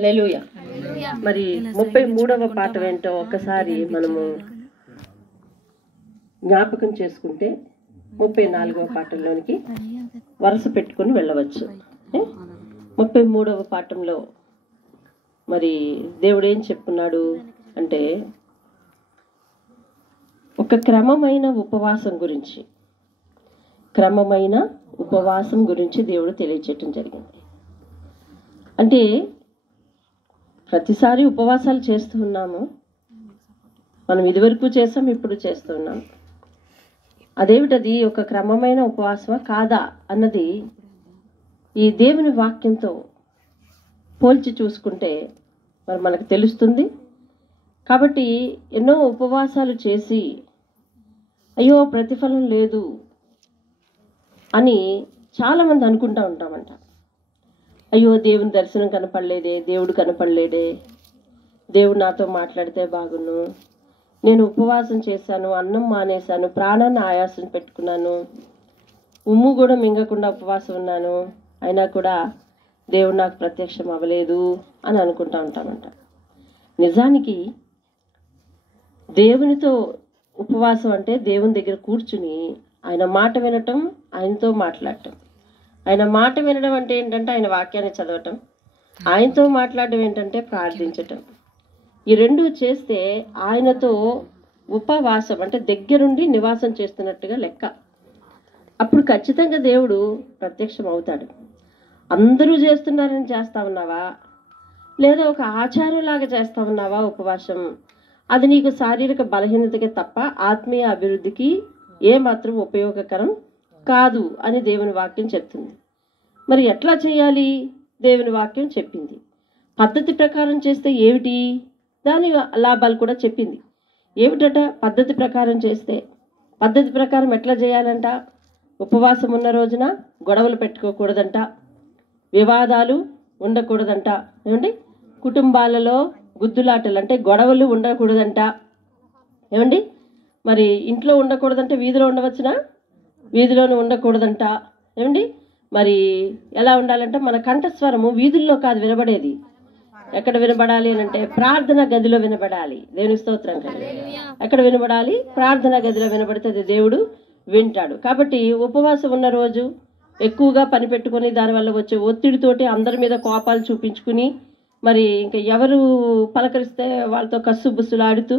హల్లెలూయా. మరి 33వ పాఠం ఏంటో ఒక్కసారి మనము జ్ఞాపకం చేసుకుంటే 34వ పాఠంలోనికి వరుస పెట్టుకొని వెళ్ళవచ్చు. 33వ పాఠంలో మరి దేవుడు ఏం చెప్పున్నాడు అంటే, ఒక క్రమమైన ఉపవాసం గురించి దేవుడు తెలియచేయటం జరిగింది. అంటే ప్రతిసారి ఉపవాసాలు చేస్తూ ఉన్నాము, మనం ఇదివరకు చేసాం, ఇప్పుడు చేస్తూ ఉన్నాం. అదేమిటది ఒక క్రమమైన ఉపవాసమా కాదా అన్నది ఈ దేవుని వాక్యంతో పోల్చి చూసుకుంటే మరి మనకు తెలుస్తుంది. కాబట్టి ఎన్నో ఉపవాసాలు చేసి అయ్యో ప్రతిఫలం లేదు అని చాలామంది అనుకుంటూ ఉంటామంట. అయ్యో దేవుని దర్శనం కనపడలేదే, దేవుడు కనపడలేడే, దేవుడు నాతో మాట్లాడితే బాగున్ను, నేను ఉపవాసం చేశాను, అన్నం మానేశాను, ప్రాణాన్ని ఆయాసం పెట్టుకున్నాను, ఉమ్ము కూడా మింగకుండా ఉపవాసం ఉన్నాను, అయినా కూడా దేవుడు నాకు ప్రత్యక్షం అవ్వలేదు అని అనుకుంటూ ఉంటామంట. నిజానికి దేవునితో ఉపవాసం అంటే దేవుని దగ్గర కూర్చుని ఆయన మాట వినటం, ఆయనతో మాట్లాడటం. ఆయన మాట వినడం అంటే ఏంటంటే ఆయన వాక్యాన్ని చదవటం, ఆయనతో మాట్లాడడం ఏంటంటే ప్రార్థించటం. ఈ రెండు చేస్తే ఆయనతో ఉపవాసం అంటే దగ్గరుండి నివాసం చేస్తున్నట్టుగా లెక్క. అప్పుడు ఖచ్చితంగా దేవుడు ప్రత్యక్షం అవుతాడు. అందరూ చేస్తున్నారని చేస్తా ఉన్నావా, లేదా ఒక ఆచారంలాగా చేస్తా ఉన్నావా ఉపవాసం, అది నీకు శారీరక బలహీనతకే తప్ప ఆత్మీయ అభివృద్ధికి ఏమాత్రం ఉపయోగకరం కాదు అని దేవుని వాక్యం చెప్తుంది. మరి ఎట్లా చేయాలి? దేవుని వాక్యం చెప్పింది. పద్ధతి ప్రకారం చేస్తే ఏమిటి, దాని లాభాలు కూడా చెప్పింది. ఏమిటట పద్ధతి ప్రకారం చేస్తే? పద్ధతి ప్రకారం ఎట్లా చేయాలంట? ఉపవాసం ఉన్న రోజున గొడవలు పెట్టుకోకూడదంట, వివాదాలు ఉండకూడదంట, ఏమండి, కుటుంబాలలో గుద్దులాటలు అంటే గొడవలు ఉండకూడదంట, ఏమండి, మరి ఇంట్లో ఉండకూడదంటే వీధిలో ఉండవచ్చునా? వీధిలోనే ఉండకూడదంట, ఏమండి. మరి ఎలా ఉండాలంటే మన కంఠస్వరము వీధుల్లో కాదు వినబడేది, ఎక్కడ వినబడాలి అని అంటే ప్రార్థన గదిలో వినబడాలి. దేవుని స్తోత్రం కదా. ఎక్కడ వినబడాలి? ప్రార్థన గదిలో వినబడితే దేవుడు వింటాడు. కాబట్టి ఉపవాసం ఉన్న రోజు ఎక్కువగా పని పెట్టుకొని దానివల్ల వచ్చే ఒత్తిడితోటి అందరి మీద కోపాలు చూపించుకుని మరి ఇంకా ఎవరు పలకరిస్తే వాళ్ళతో కస్సుబుస్సులాడుతూ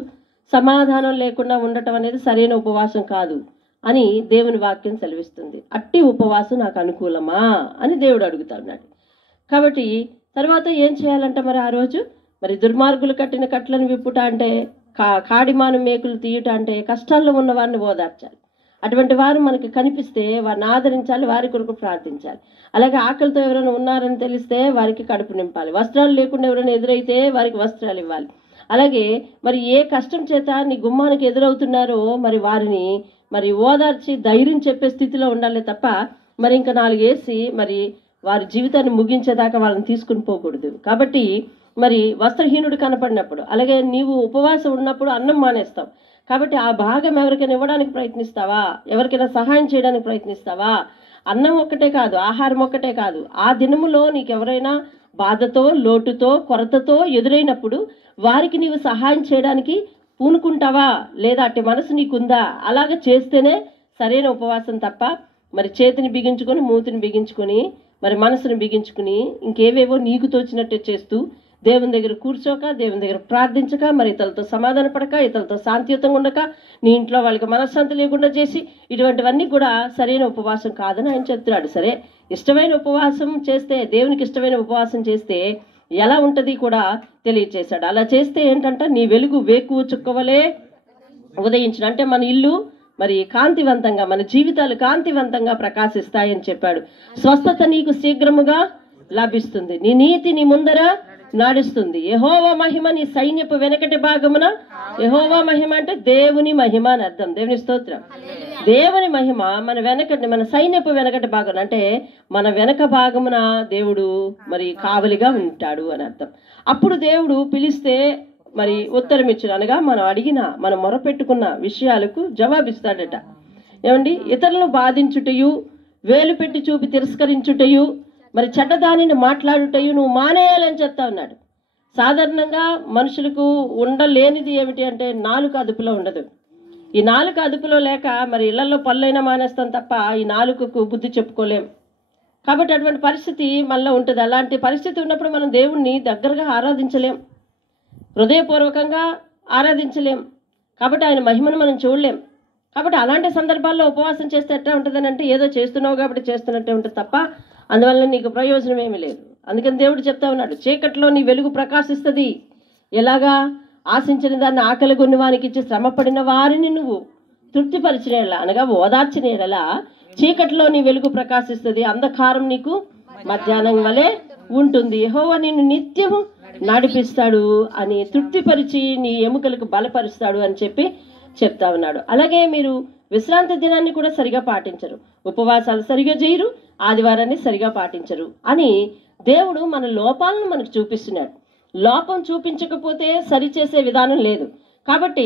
సమాధానం లేకుండా ఉండటం అనేది సరైన ఉపవాసం కాదు అని దేవుని వాక్యం సెలవిస్తుంది. అట్టి ఉపవాసం నాకు అనుకూలమా అని దేవుడు అడుగుతా ఉన్నాడు. కాబట్టి తర్వాత ఏం చేయాలంట మరి ఆ రోజు? మరి దుర్మార్గులు కట్టిన కట్లను విప్పుట అంటే, కాడిమాను మేకులు తీయుట అంటే కష్టాల్లో ఉన్న వారిని ఓదార్చాలి. అటువంటి వారు మనకి కనిపిస్తే వారిని ఆదరించాలి, వారి కొరకు ప్రార్థించాలి. అలాగే ఆకలితో ఎవరైనా ఉన్నారని తెలిస్తే వారికి కడుపు నింపాలి. వస్త్రాలు లేకుండా ఎవరైనా ఎదురైతే వారికి వస్త్రాలు ఇవ్వాలి. అలాగే మరి ఏ కష్టం చేత నీ గుమ్మానికి ఎదురవుతున్నారో మరి వారిని మరి ఓదార్చి ధైర్యం చెప్పే స్థితిలో ఉండాలి తప్ప మరి ఇంకా 4 వేసి మరి వారి జీవితాన్ని ముగించేదాకా వాళ్ళని తీసుకుని పోకూడదు. కాబట్టి మరి వస్త్రహీనుడు కనపడినప్పుడు, అలాగే నీవు ఉపవాసం ఉన్నప్పుడు అన్నం మానేస్తావు. కాబట్టి ఆ భాగం ఎవరికైనా ఇవ్వడానికి ప్రయత్నిస్తావా? ఎవరికైనా సహాయం చేయడానికి ప్రయత్నిస్తావా? అన్నం ఒక్కటే కాదు, ఆహారం ఒక్కటే కాదు, ఆ దినములో నీకు ఎవరైనా బాధతో, లోటుతో, కొరతతో ఎదురైనప్పుడు వారికి నీవు సహాయం చేయడానికి పూనుకుంటావా? లేదా అట్టి మనసు నీకుందా? అలాగ చేస్తేనే సరైన ఉపవాసం తప్ప మరి చేతిని బిగించుకొని, మూతిని బిగించుకొని, మరి మనసును బిగించుకుని ఇంకేవేవో నీకు తోచినట్టే చేస్తూ దేవుని దగ్గర కూర్చోక, దేవుని దగ్గర ప్రార్థించక, మరి ఇతరులతో సమాధాన పడక, ఇతరులతో శాంతియుతంగా ఉండక, నీ ఇంట్లో వాళ్ళకి మనశ్శాంతి లేకుండా చేసి ఇటువంటివన్నీ కూడా సరైన ఉపవాసం కాదని ఆయన చెప్తున్నాడు. సరే, ఇష్టమైన ఉపవాసం చేస్తే, దేవునికి ఇష్టమైన ఉపవాసం చేస్తే ఎలా ఉంటుంది కూడా తెలియచేశాడు. అలా చేస్తే ఏంటంటే నీ వెలుగు వేకువ చుక్కవలే ఉదయించిన, అంటే మన ఇల్లు మరి కాంతివంతంగా, మన జీవితాలు కాంతివంతంగా ప్రకాశిస్తాయని చెప్పాడు. స్వస్థత నీకు శీఘ్రముగా లభిస్తుంది, నీ నీతి నీ ముందర నడుస్తుంది. యెహోవా మహిమ నీ సైన్యపు వెనకటి భాగమున, యెహోవా మహిమ అంటే దేవుని మహిమ అని అర్థం. దేవుని స్తోత్రం. దేవుని మహిమ మన వెనకటి, మన సైన్యపు వెనకటి భాగం అంటే మన వెనక భాగమున దేవుడు మరి కావలిగా ఉంటాడు అని అర్థం. అప్పుడు దేవుడు పిలిస్తే మరి ఉత్తరం ఇచ్చిన, అనగా మనం అడిగిన, మనం మొరపెట్టుకున్న విషయాలకు జవాబిస్తాడట. ఏమండి, ఇతరులను బాధించుటయు, వేలు పెట్టి చూపి తిరస్కరించుటయు, మరి చెడ్డదానిని మాట్లాడుటయు నువ్వు మానేయాలని చెప్తా ఉన్నాడు. సాధారణంగా మనుషులకు ఉండలేనిది ఏమిటి అంటే నాలుక అదుపులో ఉండదు. ఈ నాలుక అదుపులో లేక మరి ఇళ్లలో పళ్ళైనా మానేస్తాం తప్ప ఈ నాలుకకు బుద్ధి చెప్పుకోలేం. కాబట్టి అటువంటి పరిస్థితి మనలో ఉంటుంది. అలాంటి పరిస్థితి ఉన్నప్పుడు మనం దేవుణ్ణి దగ్గరగా ఆరాధించలేం, హృదయపూర్వకంగా ఆరాధించలేం. కాబట్టి ఆయన మహిమను మనం చూడలేం. కాబట్టి అలాంటి సందర్భాల్లో ఉపవాసం చేస్తే ఎట్లా ఉంటుందని అంటే ఏదో చేస్తున్నావు కాబట్టి చేస్తున్నట్టే ఉంటుంది తప్ప అందువల్ల నీకు ప్రయోజనం ఏమీ లేదు. అందుకని దేవుడు చెప్తా ఉన్నాడు, చీకట్లో నీ వెలుగు ప్రకాశిస్తుంది. ఎలాగా? ఆశించిన దాన్ని ఆకలి గొన్ని వారికి ఇచ్చి శ్రమపడిన వారిని నువ్వు తృప్తిపరిచిన ఎడల, అనగా ఓదార్చిన ఎడల చీకట్లో నీ వెలుగు ప్రకాశిస్తుంది, అంధకారం నీకు మధ్యాహ్నం వలె ఉంటుంది. యెహోవా నిన్ను నిత్యము నడిపిస్తాడు అని తృప్తిపరిచి నీ ఎముకలకు బలపరుస్తాడు అని చెప్పి చెప్తా ఉన్నాడు. అలాగే మీరు విశ్రాంతి దినాన్ని కూడా సరిగా పాటించరు, ఉపవాసాలు సరిగా చేయరు, ఆదివారాన్ని సరిగా పాటించరు అని దేవుడు మన లోపాలను మనకు చూపిస్తున్నాడు. లోపం చూపించకపోతే సరిచేసే విధానం లేదు. కాబట్టి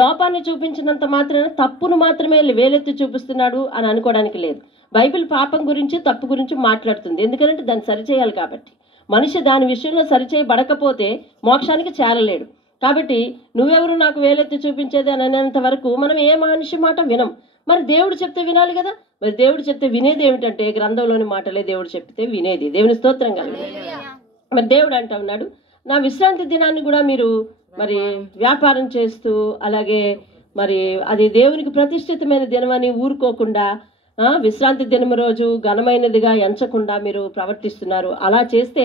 లోపాన్ని చూపించినంత మాత్రాన తప్పును మాత్రమే వేలెత్తి చూపిస్తున్నాడు అని అనుకోవడానికి లేదు. బైబిల్ పాపం గురించి తప్పు గురించి మాట్లాడుతుంది. ఎందుకంటే దాన్ని సరిచేయాలి. కాబట్టి మనిషి దాని విషయంలో సరిచేయబడకపోతే మోక్షానికి చేరలేడు. కాబట్టి నువ్వెవరు నాకు వేలెత్తి చూపించేది అని అనేంత వరకు మనం ఏ మనిషి మాట వినం. మరి దేవుడు చెప్తే వినాలి కదా. మరి దేవుడు చెప్తే వినేది ఏమిటంటే గ్రంథంలోని మాటలే దేవుడు చెప్తే వినేది. దేవుని స్తోత్రం కలుగు. మరి దేవుడు అంటా ఉన్నాడు, నా విశ్రాంతి దినాన్ని కూడా మీరు మరి వ్యాపారం చేస్తూ అలాగే మరి అది దేవునికి ప్రతిష్ఠితమైన దినమని ఊరుకోకుండా విశ్రాంతి దినం రోజు ఘనమైనదిగా ఎంచకుండా మీరు ప్రవర్తిస్తున్నారు. అలా చేస్తే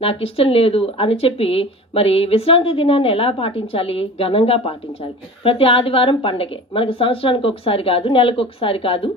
నాకు ఇష్టం లేదు అని చెప్పి మరి విశ్రాంతి దినాన్ని ఎలా పాటించాలి? ఘనంగా పాటించాలి. ప్రతి ఆదివారం పండగే మనకు. సంవత్సరానికి ఒకసారి కాదు, నెలకు ఒకసారి కాదు,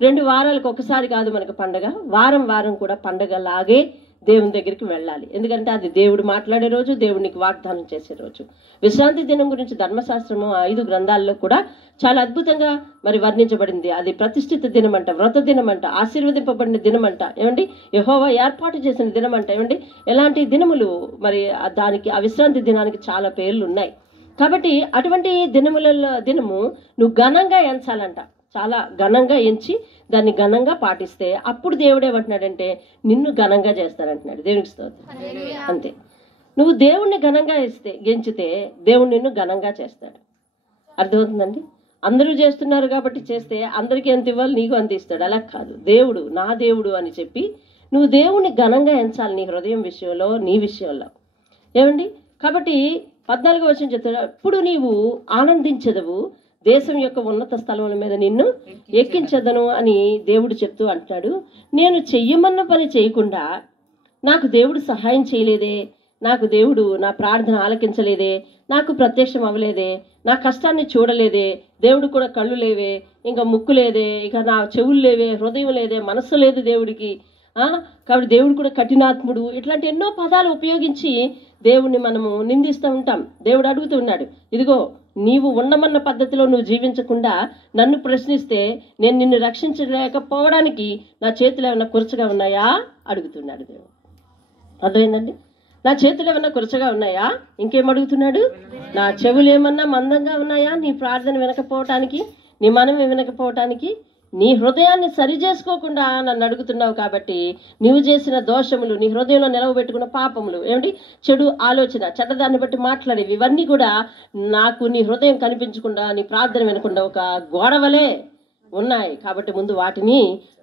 2 వారాలకు ఒకసారి కాదు మనకు పండగ. వారం వారం కూడా పండగలాగే దేవుని దగ్గరికి వెళ్ళాలి. ఎందుకంటే అది దేవుడు మాట్లాడే రోజు, దేవునికి వాగ్దానం చేసే రోజు. విశ్రాంతి దినం గురించి ధర్మశాస్త్రము 5 గ్రంథాల్లో కూడా చాలా అద్భుతంగా మరి వర్ణించబడింది. అది ప్రతిష్ఠిత దినం అంట, వ్రత దినం అంట, ఆశీర్వదింపబడిన దినం అంట, ఏమండి యెహోవా ఏర్పాటు చేసిన దినం అంట. ఏమండి ఎలాంటి దినములు మరి దానికి ఆ విశ్రాంతి దినానికి చాలా పేర్లు ఉన్నాయి. కాబట్టి అటువంటి దినము నువ్వు ఘనంగా ఎంచాలంట. చాలా ఘనంగా ఎంచి దాన్ని ఘనంగా పాటిస్తే అప్పుడు దేవుడు ఏమంటున్నాడంటే నిన్ను ఘనంగా చేస్తాడంటున్నాడు. దేవునికి స్తోత్రం. అంతే. నువ్వు దేవుణ్ణి ఘనంగా ఎంచితే దేవుడు నిన్ను ఘనంగా చేస్తాడు. అర్థమవుతుందండి? అందరూ చేస్తున్నారు కాబట్టి చేస్తే అందరికీ ఎంత ఇవ్వాలి నీకు అంత ఇస్తాడు. అలా కాదు, దేవుడు నా దేవుడు అని చెప్పి నువ్వు దేవుణ్ణి ఘనంగా ఎంచాలి నీ హృదయం విషయంలో, నీ విషయంలో. ఏమండి? కాబట్టి 14వ వచనం చెప్తాడు, ఇప్పుడు నీవు ఆనందించదవు, దేశం యొక్క ఉన్నత స్థలముల మీద నిన్ను ఎక్కించదను అని దేవుడు చెప్తూ అంటాడు. నేను చెయ్యమన్న పని చేయకుండా నాకు దేవుడు సహాయం చేయలేదే, నాకు దేవుడు నా ప్రార్థన ఆలకించలేదే, నాకు ప్రత్యక్షం అవ్వలేదే, నా కష్టాన్ని చూడలేదే, దేవుడు కూడా కళ్ళు లేవే, ఇంకా ముక్కు లేదే, ఇక నా చెవులు లేవే, హృదయం లేదే, మనస్సు లేదు దేవుడికి, కాబట్టి దేవుడు కూడా కఠినాత్ముడు, ఇట్లాంటి ఎన్నో పదాలు ఉపయోగించి దేవుణ్ణి మనము నిందిస్తూ ఉంటాం. దేవుడు అడుగుతూ ఉన్నాడు, ఇదిగో నీవు ఉండమన్న పద్ధతిలో నువ్వు జీవించకుండా నన్ను ప్రశ్నిస్తే నేను నిన్ను రక్షించలేకపోవడానికి నా చేతులు ఏమన్నా కురచగా ఉన్నాయా అడుగుతున్నాడు దేవుడు. అర్థమైందండి? నా చేతులు ఏమన్నా కురచగా ఉన్నాయా? ఇంకేం అడుగుతున్నాడు? నా చెవులు ఏమన్నా మందంగా ఉన్నాయా నీ ప్రార్థన వినకపోవటానికి, నీ మనవి వినకపోవటానికి? నీ హృదయాన్ని సరి చేసుకోకుండా నన్ను అడుగుతున్నావు కాబట్టి నీవు చేసిన దోషములు, నీ హృదయంలో నిలవబెట్టుకున్న పాపములు, ఏమిటి చెడు ఆలోచన, చెడ్డదాన్ని బట్టి మాట్లాడేవి, ఇవన్నీ కూడా నాకు నీ హృదయం కనిపించకుండా, నీ ప్రార్థన వినకుండా ఒక గోడవలే ఉన్నాయి. కాబట్టి ముందు వాటిని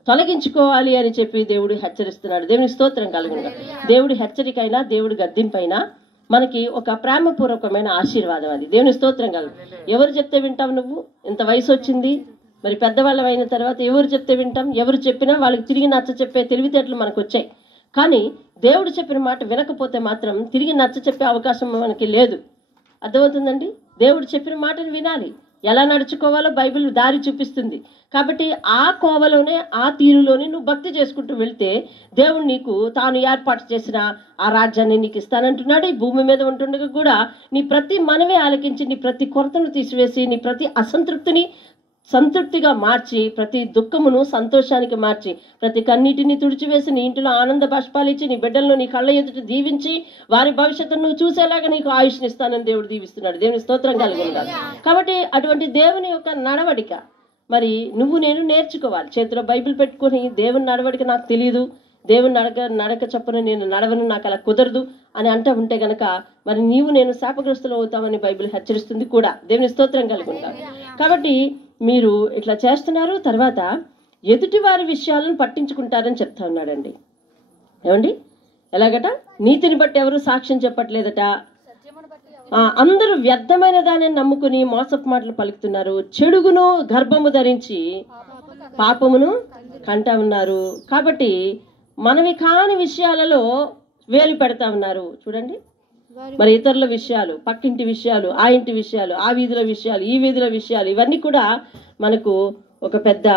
తొలగించుకోవాలి అని చెప్పి దేవుడు హెచ్చరిస్తున్నాడు. దేవుని స్తోత్రం కలుగునుగా. దేవుడి హెచ్చరికైనా దేవుడి గద్దింపైనా మనకి ఒక ప్రేమపూర్వకమైన ఆశీర్వాదం. అది దేవుని స్తోత్రం కలుగు. ఎవరు చెప్తే వింటావు? నువ్వు ఇంత వయసు వచ్చింది, మరి పెద్దవాళ్ళం అయిన తర్వాత ఎవరు చెప్తే వింటాం? ఎవరు చెప్పినా వాళ్ళకి తిరిగి నచ్చ చెప్పే తెలివితేటలు మనకు వచ్చాయి. కానీ దేవుడు చెప్పిన మాట వినకపోతే మాత్రం తిరిగి నచ్చ చెప్పే అవకాశం మనకి లేదు. అర్థమవుతుందండి? దేవుడు చెప్పిన మాటను వినాలి. ఎలా నడుచుకోవాలో బైబిల్ దారి చూపిస్తుంది. కాబట్టి ఆ కోవలోనే, ఆ తీరులోనే నువ్వు భక్తి చేసుకుంటూ వెళ్తే దేవుడు నీకు తాను ఏర్పాటు చేసిన ఆ రాజ్యాన్ని నీకు ఇస్తానంటున్నాడు. ఈ భూమి మీద ఉంటుండగా కూడా నీ ప్రతి మనవి ఆలకించి, నీ ప్రతి కొరతను తీసివేసి, నీ ప్రతి అసంతృప్తిని సంతృప్తిగా మార్చి, ప్రతి దుఃఖమును సంతోషానికి మార్చి, ప్రతి కన్నీటిని తుడిచివేసి, నీ ఇంటిలో ఆనంద బాష్పాలిచ్చి, నీ బిడ్డలను నీ కళ్ళ ఎదుట దీవించి, వారి భవిష్యత్తును నువ్వు చూసేలాగా నీకు ఆయుష్ని ఇస్తానని దేవుడు దీవిస్తున్నాడు. దేవుని స్తోత్రం కలుగుతాడు. కాబట్టి అటువంటి దేవుని యొక్క నడవడిక మరి నువ్వు నేను నేర్చుకోవాలి. చేతిలో బైబిల్ పెట్టుకొని దేవుని నడవడిక నాకు తెలియదు, దేవుని నడక చొప్పున నేను నడవను, నాకు అలా కుదరదు అని అంటూ ఉంటే గనక మరి నీవు నేను శాపగ్రస్తులు అవుతామని బైబిల్ హెచ్చరిస్తుంది కూడా. దేవుని స్తోత్రం కలిగి ఉంటారు. కాబట్టి మీరు ఇట్లా చేస్తున్నారు. తర్వాత ఎదుటి వారి విషయాలను పట్టించుకుంటారని చెప్తా ఉన్నాడండి. ఏమండి ఎలాగట? నీతిని బట్టి ఎవరు సాక్ష్యం చెప్పట్లేదట. అందరూ వ్యర్థమైన దానిని నమ్ముకుని మోసపు మాటలు పలుకుతున్నారు. చెడుగును గర్భము ధరించి పాపమును కంటా ఉన్నారు. కాబట్టి మనవి కాని విషయాలలో వేలు పెడతా ఉన్నారు. చూడండి, మరి ఇతరుల విషయాలు, పక్కింటి విషయాలు, ఆ ఇంటి విషయాలు, ఆ వీధుల విషయాలు, ఈ వీధుల విషయాలు, ఇవన్నీ కూడా మనకు ఒక పెద్ద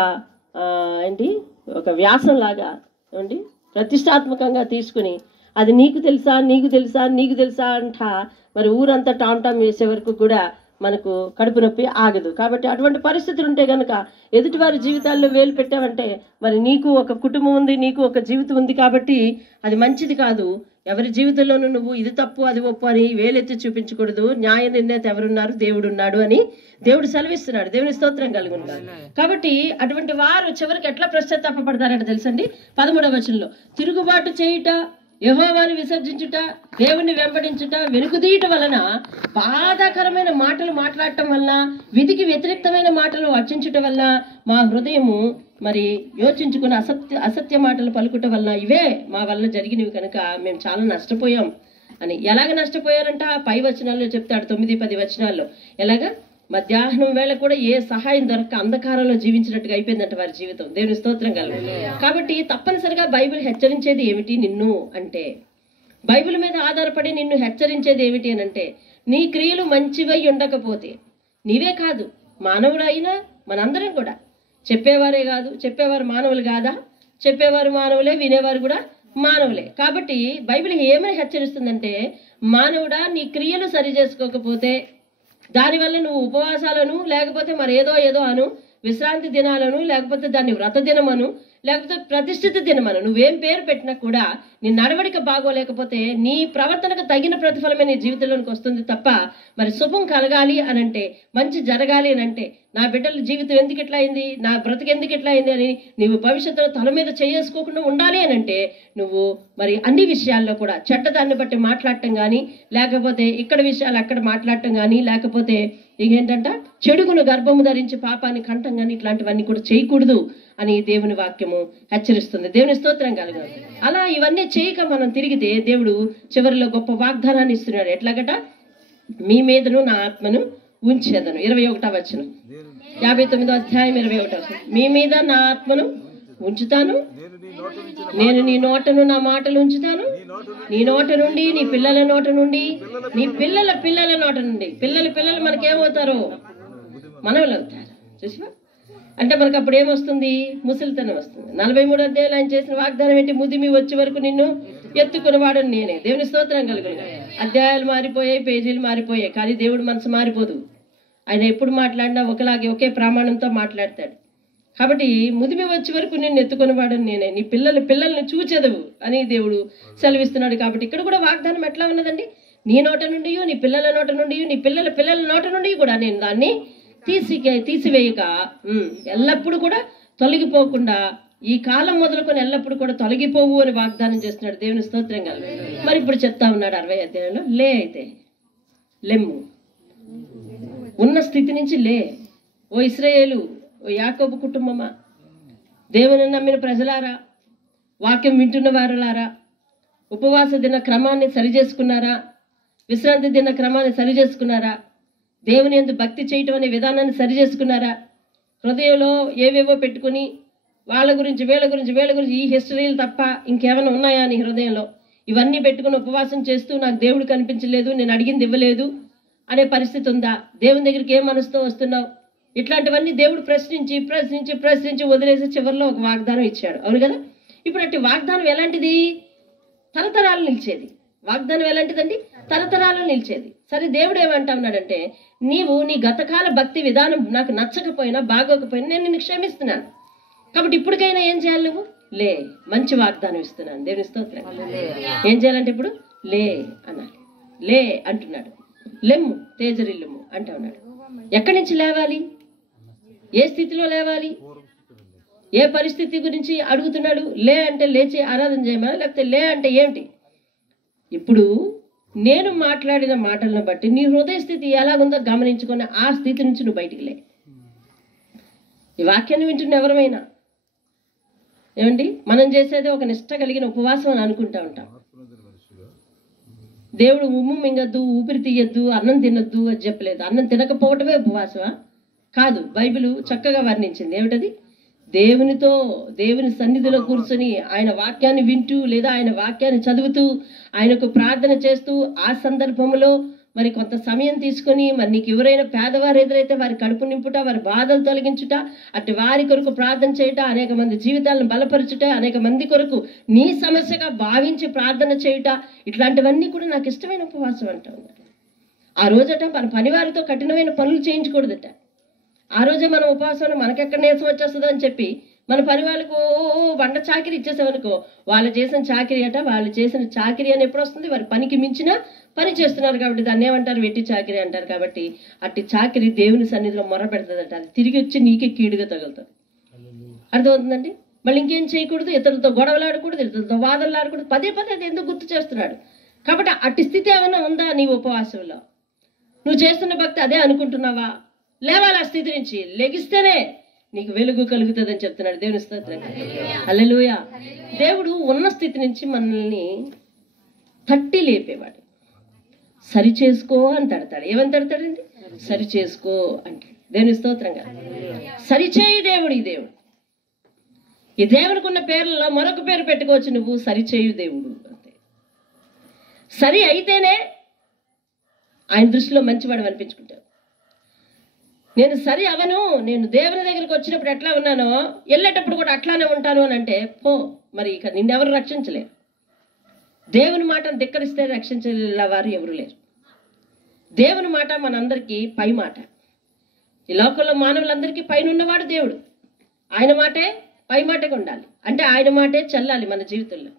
ఒక వ్యాసం లాగా ఏమండి ప్రతిష్టాత్మకంగా తీసుకుని అది నీకు తెలుసా, నీకు తెలుసా, నీకు తెలుసా అంట మరి ఊరంతా టామ్ వేసే వరకు కూడా మనకు కడుపు నొప్పి ఆగదు. కాబట్టి అటువంటి పరిస్థితులు ఉంటే కనుక ఎదుటివారి జీవితాల్లో వేలు పెట్టావంటే మరి నీకు ఒక కుటుంబం ఉంది, నీకు ఒక జీవితం ఉంది. కాబట్టి అది మంచిది కాదు. ఎవరి జీవితంలోనూ నువ్వు ఇది తప్పు అది ఒప్పు అని వేలెత్తి చూపించకూడదు. న్యాయ నిర్ణేత ఎవరున్నారు? దేవుడు ఉన్నాడు అని దేవుడు సెలవిస్తున్నాడు. దేవుని స్తోత్రం కలిగి ఉంటాడు. కాబట్టి అటువంటి వారు చివరికి ఎట్లా పశ్చాత్తాపడతారంటే తెలుసండి, 13వ వచనంలో తిరుగుబాటు చేయుట, యెహోవాను విసర్జించుట, దేవుణ్ణి వెంబడించుట, వెనుకదీయట వలన, బాధాకరమైన మాటలు మాట్లాడటం వలన, విధికి వ్యతిరేక్తమైన మాటలు వర్చించుట వలన మా హృదయము మరి యోచించుకుని అసత్య మాటలు పలుకుట వలన ఇవే మా వల్ల జరిగినవి కనుక మేము చాలా నష్టపోయాం అని. ఎలాగ నష్టపోయారంట పై వచనాల్లో చెప్తాడు. 9-10 వచనాల్లో ఎలాగా మధ్యాహ్నం వేళ కూడా ఏ సహాయం దొరక్క అంధకారంలో జీవించినట్టుగా అయిపోయిందంట వారి జీవితం. దేవుని స్తోత్రం కలుగు. కాబట్టి తప్పనిసరిగా బైబిల్ హెచ్చరించేది ఏమిటి నిన్ను అంటే, బైబిల్ మీద ఆధారపడి నిన్ను హెచ్చరించేది ఏమిటి అని అంటే, నీ క్రియలు మంచివై ఉండకపోతే, నీవే కాదు మానవుడైనా మనందరం కూడా, చెప్పేవారే కాదు, చెప్పేవారు మానవులు కాదా? చెప్పేవారు మానవులే, వినేవారు కూడా మానవులే. కాబట్టి బైబిల్ ఏమని హెచ్చరిస్తుందంటే, మానవుడా నీ క్రియలు సరి చేసుకోకపోతే దానివల్ల నువ్వు ఉపవాసాలను లేకపోతే మరి ఏదో అను, విశ్రాంతి దినాలను లేకపోతే దాన్ని వ్రత దినమను లేకపోతే ప్రతిష్ఠిత దినమను, నువ్వేం పేరు పెట్టినా కూడా నీ నడవడిక బాగోలేకపోతే నీ ప్రవర్తనకు తగిన ప్రతిఫలమే నీ జీవితంలోనికి వస్తుంది తప్ప మరి శుభం కలగాలి అనంటే, మంచి జరగాలి అనంటే, నా బిడ్డల జీవితం ఎందుకు ఇట్లా అయింది, నా బ్రతుకు ఎందుకు ఇట్లా అయింది అని నీవు భవిష్యత్తులో తల మీద చేసుకోకుండా ఉండాలి అనంటే నువ్వు మరి అన్ని విషయాల్లో కూడా చెడ్డదాన్ని బట్టి మాట్లాడటం కానీ, లేకపోతే ఇక్కడ విషయాలు అక్కడ మాట్లాడటం కానీ, లేకపోతే ఏంటంట చెడుగును గర్భము ధరించి పాపాన్ని కంఠం కానీ ఇట్లాంటివన్నీ కూడా చేయకూడదు అని దేవుని వాక్యము హెచ్చరిస్తుంది. దేవుని స్తోత్రం కలుగు. అలా ఇవన్నీ చేయక మనం తిరిగితే దేవుడు చివరిలో గొప్ప వాగ్దానాన్ని ఇస్తున్నాడు. ఎట్లాగట? మీ మీదను నా ఆత్మను ఉంచేదను. 21వ వచనం, 59వ అధ్యాయం 21వ వచనం. మీ మీద నా ఆత్మను ఉంచుతాను, నేను నీ నోటను నా మాటలు ఉంచుతాను, నీ నోట నుండి, నీ పిల్లల నోట నుండి, నీ పిల్లల నోట నుండి. పిల్లలు మనకేమవుతారు? మనవలు అవుతారు. చూసివా? అంటే మనకు అప్పుడు ఏమొస్తుంది? ముసలితనం వస్తుంది. 43వ అధ్యాయంలో ఆయన చేసిన వాగ్దానం ఏంటి? ముదిమి వచ్చే వరకు నిన్ను ఎత్తుకునేవాడు నేనే. దేవుని స్తోత్రం కలుగును. అధ్యాయాలు మారిపోయాయి, పేజీలు మారిపోయాయి, కానీ దేవుడు మనసు మారిపోదు. ఆయన ఎప్పుడు మాట్లాడినా ఒకలాగే ఒకే ప్రమాణంతో మాట్లాడతాడు. కాబట్టి ముదిమి వచ్చే వరకు నిన్ను ఎత్తుకునేవాడు నేనే, నీ పిల్లల్ని చూచెదవు అని దేవుడు సెలవిస్తున్నాడు. కాబట్టి ఇక్కడ కూడా వాగ్దానం ఎట్లా ఉన్నదండి? నీ నోట నుండి, నీ పిల్లల నోట నుండి, నీ పిల్లల నోట నుండి కూడా నేను దాన్ని తీసివేయక ఎల్లప్పుడూ కూడా తొలగిపోకుండా, ఈ కాలం మొదలుకొని ఎల్లప్పుడు కూడా తొలగిపోవు అని వాగ్దానం చేస్తున్నాడు. దేవుని స్తోత్రం కలుగు. మరి ఇప్పుడు చెప్తా ఉన్నాడు 60వ అధ్యాయంలో, అయితే లెమ్ము, ఉన్న స్థితి నుంచి లే, ఓ ఇశ్రాయేలు, ఓ యాకోబు కుటుంబమా, దేవుని నమ్మిన ప్రజలారా, వాక్యం వింటున్న వారులారా, ఉపవాస దిన క్రమాన్ని సరిచేసుకున్నారా? విశ్రాంతి దిన క్రమాన్ని సరిచేసుకున్నారా? దేవుని యందు భక్తి చేయటం అనే విధానాన్ని సరిచేసుకున్నారా? హృదయంలో ఏవేవో పెట్టుకుని వాళ్ళ గురించి వీళ్ళ గురించి ఈ హిస్టరీలు తప్ప ఇంకేమైనా ఉన్నాయా నీ హృదయంలో? ఇవన్నీ పెట్టుకుని ఉపవాసం చేస్తూ నాకు దేవుడు కనిపించలేదు, నేను అడిగింది ఇవ్వలేదు అనే పరిస్థితి ఉందా? దేవుని దగ్గరికి ఏం మనసుతో వస్తున్నావు? ఇట్లాంటివన్నీ దేవుడు ప్రశ్నించి వదిలేసి చివరిలో ఒక వాగ్దానం ఇచ్చాడు. అవును కదా? ఇప్పుడు అట్టి వాగ్దానం ఎలాంటిది? తరతరాలు నిలిచేది. వాగ్దానం ఎలాంటిదండి? తరతరాలు నిలిచేది. సరే, దేవుడు ఏమంటా ఉన్నాడంటే, నీవు నీ గతకాల భక్తి విధానం నాకు నచ్చకపోయినా బాగోకపోయినా నేను నిన్ను క్షమిస్తున్నాను. కాబట్టి ఇప్పటికైనా ఏం చేయాలి? నువ్వు లే, మంచి వాగ్దానం ఇస్తున్నాను. దేవుని స్తోత్రం. ఏం చేయాలంటే ఇప్పుడు లే అన్నాడు. లే అంటున్నాడు. లెమ్ము, తేజరిల్లుము అంటా ఉన్నాడు. ఎక్కడి నుంచి లేవాలి? ఏ స్థితిలో లేవాలి? ఏ పరిస్థితి గురించి అడుగుతున్నాడు? లే అంటే లేచి ఆరాధన చేయమా, లేకపోతే లే అంటే ఏంటి? ఇప్పుడు నేను మాట్లాడిన మాటలను బట్టి నీ హృదయ స్థితి ఎలాగుందో గమనించుకొని ఆ స్థితి నుంచి నువ్వు బయటికి లే. ఈ వాక్యాన్ని వింటున్న ఎవరమైనా ఏమండి, మనం చేసేది ఒక నిష్ట కలిగిన ఉపవాసం అని అనుకుంటా ఉంటాం. దేవుడు ఉమ్ము మింగద్దు, ఊపిరి తీయద్దు, అన్నం తినద్దు అని చెప్పలేదు. అన్నం తినకపోవటమే ఉపవాసమా? కాదు. బైబిల్ చక్కగా వర్ణించింది. ఏమిటది? దేవుని సన్నిధిలో కూర్చొని ఆయన వాక్యాన్ని వింటూ లేదా ఆయన వాక్యాన్ని చదువుతూ ఆయనకు ప్రార్థన చేస్తూ ఆ సందర్భంలో మరి కొంత సమయం తీసుకొని మరి నీకు ఎవరైనా పేదవారు ఎదురైతే వారి కడుపు నింపుట, వారి బాధలు తొలగించుట, అటు వారి కొరకు ప్రార్థన చేయుట, అనేక మంది జీవితాలను బలపరచుట, అనేక మంది కొరకు నీ సమస్యగా భావించి ప్రార్థన చేయుట, ఇట్లాంటివన్నీ కూడా నాకు ఇష్టమైన ఉపవాసం అంటా ఉన్నారు. ఆ రోజట మన పనివారితో కఠినమైన పనులు చేయించకూడదట. ఆ రోజే మనం ఉపవాసంలో మనకెక్కడ నీరసం వచ్చేస్తుందో అని చెప్పి మన పని వాళ్ళకు వంట చాకిరి ఇచ్చేసామనుకో, వాళ్ళు చేసిన చాకిరి అట. వాళ్ళు చేసిన చాకిరి అని ఎప్పుడు వస్తుంది? వారి పనికి మించిన పని చేస్తున్నారు కాబట్టి దాన్ని ఏమంటారు? వెట్టి చాకిరి అంటారు. కాబట్టి అట్టి చాకిరి దేవుని సన్నిధిలో మొర పెడుతుందట. అది తిరిగి వచ్చి నీకే కీడుగా తగులుతుంది. అర్థమవుతుందండి? మళ్ళీ ఇంకేం చేయకూడదు, ఇతరులతో గొడవలాడకూడదు, ఇతరులతో వాదనలాడకూడదు. పదే పదే అది ఎందుకు గుర్తు చేస్తున్నాడు? కాబట్టి అట్టి స్థితి ఏమైనా ఉందా నీ ఉపవాసంలో? నువ్వు చేస్తున్న భక్తి అదే అనుకుంటున్నావా? లేవాలి ఆ స్థితి నుంచి. లెగిస్తేనే నీకు వెలుగు కలుగుతుందని చెప్తున్నాడు. దేవుని స్తోత్రం. హల్లెలూయా. దేవుడు ఉన్న స్థితి నుంచి మనల్ని తట్టి లేపేవాడు. సరి చేసుకో అని తడతాడు. ఏమని తడతాడండి? సరి చేసుకో అంటాడు. దేవుని స్తోత్రంగా. సరిచేయి దేవుడు. ఈ దేవుడు, ఈ దేవునికి ఉన్న పేర్లలో మరొక పేరు పెట్టుకోవచ్చు నువ్వు, సరిచేయు దేవుడు అంతే. సరి అయితేనే ఆయన దృష్టిలో మంచివాడు అనిపించుకుంటావు. నేను సరి అవను, నేను దేవుని దగ్గరికి వచ్చినప్పుడు ఎట్లా ఉన్నానో వెళ్ళేటప్పుడు కూడా అట్లానే ఉంటాను అని అంటే పో, మరి ఇక నిన్నెవరు రక్షించలేరు. దేవుని మాటను ధిక్కరిస్తే రక్షించలే వారు ఎవరు లేరు. దేవుని మాట మనందరికీ పై మాట. ఈ లోకంలో మానవులందరికీ పైన ఉన్నవాడు దేవుడు. ఆయన మాటే పై మాటగా ఉండాలి. అంటే ఆయన మాటే చెల్లాలి మన జీవితంలో.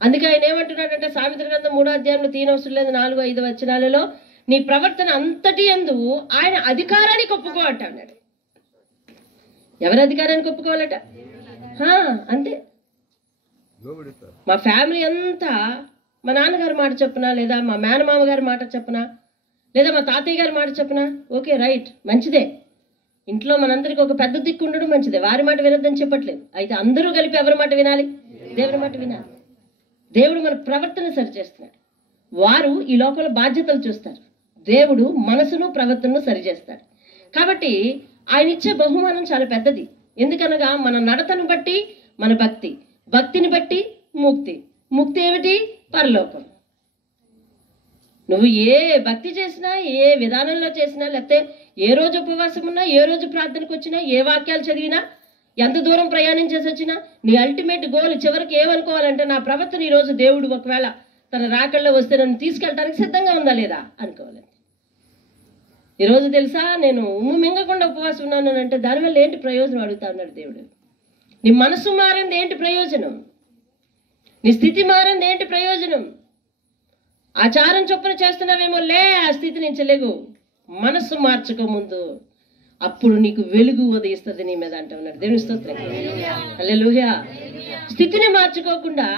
అందుకే ఆయన ఏమంటున్నాడంటే సామెతల గ్రంథం 3వ అధ్యాయంలో 4, 5 వచనాలలో నీ ప్రవర్తన అంతటి యందు ఆయన అధికారానికి ఒప్పుకో అంటాడు. ఎవరి అధికారానికి ఒప్పుకోవాలట? అంతే. మా ఫ్యామిలీ అంతా మా నాన్నగారి మాట చెప్పునా, లేదా మా మేనమామ గారి మాట చెప్పునా, లేదా మా తాతయ్య గారి మాట చెప్పునా, ఓకే రైట్, మంచిదే. ఇంట్లో మనందరికి ఒక పెద్ద దిక్కు ఉండడం మంచిదే. వారి మాట వినొద్దని చెప్పట్లేదు. అయితే అందరూ కలిపి ఎవరి మాట వినాలి? దేవుని మాట వినాలి. దేవుడు మన ప్రవర్తన సరిచేస్తున్నాడు. వారు ఈ లోకంలో బాధ్యతలు చూస్తారు. దేవుడు మనసును ప్రవర్తనను సరిచేస్తాడు. కాబట్టి ఆయన ఇచ్చే బహుమానం చాలా పెద్దది. ఎందుకనగా మన నడతను బట్టి మన భక్తి, భక్తిని బట్టి ముక్తి, ముక్తి ఏమిటి? పరలోకం. నువ్వు ఏ భక్తి చేసినా, ఏ విధానంలో చేసినా, లేకపోతే ఏ రోజు ఉపవాసం ఉన్నా, ఏ రోజు ప్రార్థనకు వచ్చినా, ఏ వాక్యాలు చదివినా, ఎంత దూరం ప్రయాణం చేసి వచ్చినా, నీ అల్టిమేట్ గోల్ చివరికి ఏమనుకోవాలంటే నా ప్రవర్తన ఈరోజు దేవుడు ఒకవేళ తన రాకల్లో వస్తే నన్ను తీసుకెళ్ళడానికి సిద్ధంగా ఉందా లేదా అనుకోవాలి. ఈరోజు తెలుసా నేను ఉమ్ము మింగకుండా ఉపవాసం ఉన్నాను అంటే దానివల్ల ఏంటి ప్రయోజనం అడుగుతా ఉన్నాడు దేవుడు. నీ మనసు మారింది ఏంటి ప్రయోజనం? నీ స్థితి మారింది ఏంటి ప్రయోజనం? ఆచారం చొప్పున చేస్తున్నావేమో, లే ఆ స్థితి నుంచి లేగు. మనస్సు మార్చుకో ముందు, అప్పుడు నీకు వెలుగు ఉదయిస్తుంది నీ మీద అంటూ ఉన్నాడు. దేవుని స్తోత్రం. హల్లెలూయా. స్థితిని మార్చుకోకుండా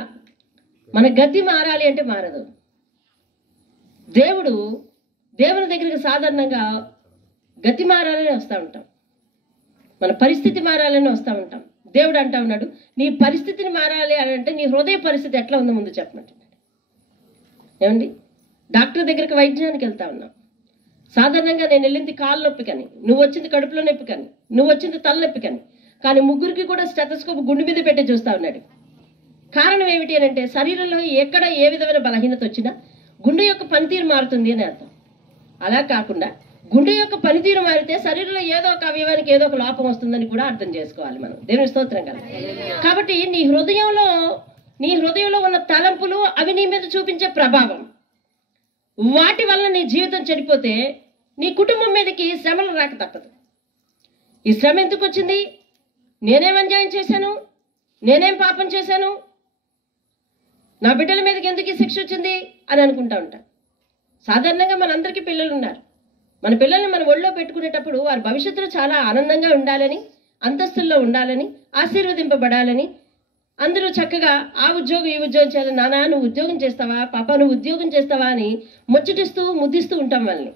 మన గతి మారాలి అంటే మారదు. దేవుని దగ్గరికి సాధారణంగా గతి మారాలని వస్తూ ఉంటాం, మన పరిస్థితి మారాలని వస్తూ ఉంటాం. దేవుడు అంటా ఉన్నాడు నీ పరిస్థితిని మారాలి అని అంటే నీ హృదయ పరిస్థితి ఎట్లా ఉందో ముందు చెప్పమంటున్నాడు. ఏమండి, డాక్టర్ దగ్గరికి వైద్యానికి వెళ్తా ఉన్నాం. సాధారణంగా నేను వెళ్ళింది కాళ్ళ నొప్పి కానీ, నువ్వు వచ్చింది కడుపులో నొప్పి కానీ, నువ్వు వచ్చింది తలనొప్పి కానీ ముగ్గురికి కూడా స్టెతస్కోప్ గుండె మీద పెట్టి చూస్తూ ఉన్నాడు. కారణం ఏమిటి అని అంటే శరీరంలో ఎక్కడ ఏ విధమైన బలహీనత వచ్చినా గుండె యొక్క పనితీరు మారుతుంది అని అర్థం. అలా కాకుండా గుండె యొక్క పనితీరు మారితే శరీరంలో ఏదో ఒక అవయవానికి ఏదో ఒక లోపం వస్తుందని కూడా అర్థం చేసుకోవాలి మనం. దేవుని స్తోత్రం కదా. కాబట్టి నీ హృదయంలో ఉన్న తలంపులు అవి నీ మీద చూపించే ప్రభావం, వాటి వల్ల నీ జీవితం చెడిపోతే నీ కుటుంబం మీదకి శ్రమలు రాక తప్పదు. ఈ శ్రమ ఎందుకు వచ్చింది? నేనేం అన్యాయం చేశాను? నేనేం పాపం చేశాను? నా బిడ్డల మీదకి ఎందుకు ఈ శిక్ష వచ్చింది అని అనుకుంటా ఉంటా. సాధారణంగా మనందరికీ పిల్లలు ఉన్నారు. మన పిల్లల్ని మన ఒళ్ళో పెట్టుకునేటప్పుడు వారి భవిష్యత్తులో చాలా ఆనందంగా ఉండాలని, అంతస్తుల్లో ఉండాలని, ఆశీర్వదింపబడాలని, అందరూ చక్కగా ఆ ఉద్యోగం ఈ ఉద్యోగం చేయాలి, నానా నువ్వు ఉద్యోగం చేస్తావా, పాప నువ్వు ఉద్యోగం చేస్తావా అని ముచ్చటిస్తూ ముద్దిస్తూ ఉంటాం వాళ్ళని.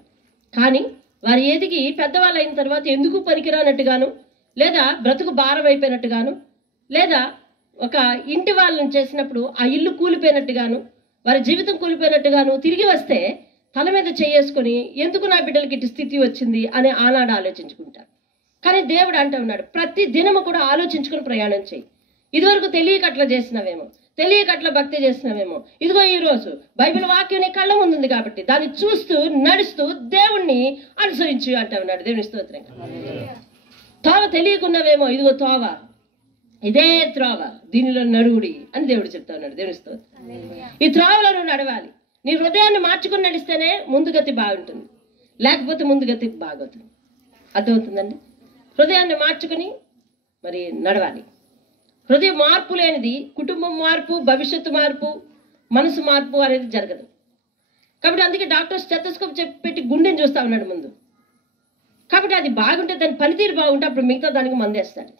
కానీ వారు ఎదిగి పెద్దవాళ్ళు అయిన తర్వాత ఎందుకు పనికిరానట్టుగాను, లేదా బ్రతుకు భారం అయిపోయినట్టుగాను, లేదా ఒక ఇంటి వాళ్ళని చేసినప్పుడు ఆ ఇల్లు కూలిపోయినట్టుగాను, వారి జీవితం కూలిపోయినట్టుగాను తిరిగి వస్తే తల మీద చేసుకొని ఎందుకు నా బిడ్డలకి ఇటు స్థితి వచ్చింది అని ఆనాడు ఆలోచించుకుంటారు. కానీ దేవుడు అంటూ ఉన్నాడు, ప్రతి దినము కూడా ఆలోచించుకుని ప్రయాణం చేయి. ఇదివరకు తెలియక అట్లా చేసినవేమో, తెలియక అట్లా భక్తి చేసినవేమో, ఇదిగో ఈరోజు బైబిల్ వాక్యం నీ కళ్ళ ముందుంది కాబట్టి దాన్ని చూస్తూ నడుస్తూ దేవుణ్ణి అనుసరించు అంటూ ఉన్నాడు. దేవుని స్తోత్రంగా. తోవ తెలియకున్నావేమో, ఇదిగో తోవ, ఇదే త్రోవ, దీనిలో నడువుడి అని దేవుడు చెప్తా ఉన్నాడు. దేవుని స్తోత్రం. ఈ త్రోవలో నువ్వు నడవాలి. నీ హృదయాన్ని మార్చుకుని నడిస్తేనే ముందుగతి బాగుంటుంది, లేకపోతే ముందుగతి బాగవుతుంది. అర్థమవుతుందండి? హృదయాన్ని మార్చుకుని మరి నడవాలి. హృదయ మార్పు లేనిది కుటుంబం మార్పు, భవిష్యత్తు మార్పు, మనసు మార్పు అనేది జరగదు. కాబట్టి అందుకే డాక్టర్ స్టెథోస్కోప్ పెట్టి గుండెని చూస్తా ఉన్నాడు ముందు. కాబట్టి అది బాగుంటే, దాని పనితీరు బాగుంటే అప్పుడు మిగతా దానికి మందేస్తాడు.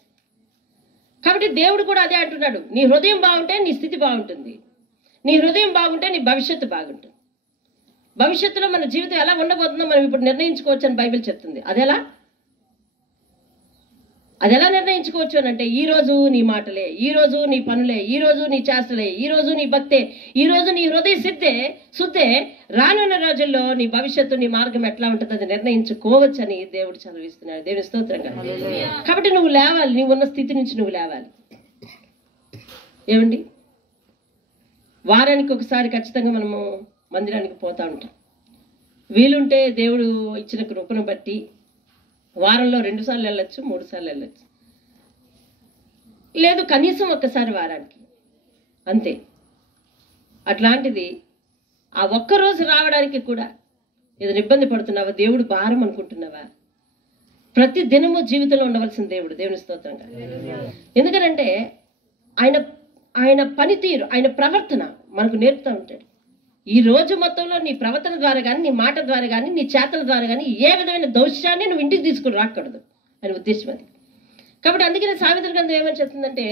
కాబట్టి దేవుడు కూడా అదే అంటున్నాడు, నీ హృదయం బాగుంటే నీ స్థితి బాగుంటుంది, నీ హృదయం బాగుంటే నీ భవిష్యత్తు బాగుంటుంది. భవిష్యత్తులో మన జీవితం ఎలా ఉండబోతుందో మనం ఇప్పుడు నిర్ణయించుకోవచ్చు అని బైబిల్ చెప్తుంది. అది ఎలా నిర్ణయించుకోవచ్చు అని అంటే, ఈ రోజు నీ మాటలే, ఈ రోజు నీ పనులే, ఈ రోజు నీ చేష్టలే, ఈ రోజు నీ భక్తే, ఈ రోజు నీ హృదయ శుద్ధే రానున్న రోజుల్లో నీ భవిష్యత్తు, నీ మార్గం ఎట్లా ఉంటుంది అది నిర్ణయించుకోవచ్చు అని దేవుడు చదివిస్తున్నాడు. దేవుని స్తోత్రంగా. కాబట్టి నువ్వు లేవాలి, నువ్వు ఉన్న స్థితి నుంచి నువ్వు లేవాలి. ఏమండి, వారానికి ఒకసారి ఖచ్చితంగా మనము మందిరానికి పోతా ఉంటాం. వీలుంటే దేవుడు ఇచ్చిన కృపను బట్టి వారంలో 2 సార్లు వెళ్ళొచ్చు, 3 సార్లు వెళ్ళొచ్చు, లేదు కనీసం ఒక్కసారి వారానికి, అంతే. అట్లాంటిది ఆ ఒక్కరోజు రావడానికి కూడా ఏదైనా ఇబ్బంది పడుతున్నావా, దేవుడు భారం అనుకుంటున్నావా? ప్రతి దినము జీవితంలో ఉండవలసిన దేవుడు. దేవుని స్తోత్రంగా. ఎందుకంటే ఆయన పనితీరు, ఆయన ప్రవర్తన మనకు నేర్పుతూ ఉంటాడు. ఈ రోజు మొత్తంలో నీ ప్రవర్తన ద్వారా కానీ, నీ మాట ద్వారా కానీ, నీ చేతల ద్వారా కానీ ఏ విధమైన దౌష్యాన్ని నువ్వు ఇంటికి తీసుకుని రాకూడదు అని ఉద్దేశం అది. కాబట్టి అందుకనే సామెతల గ్రంథం ఏమని చెప్తుందంటే,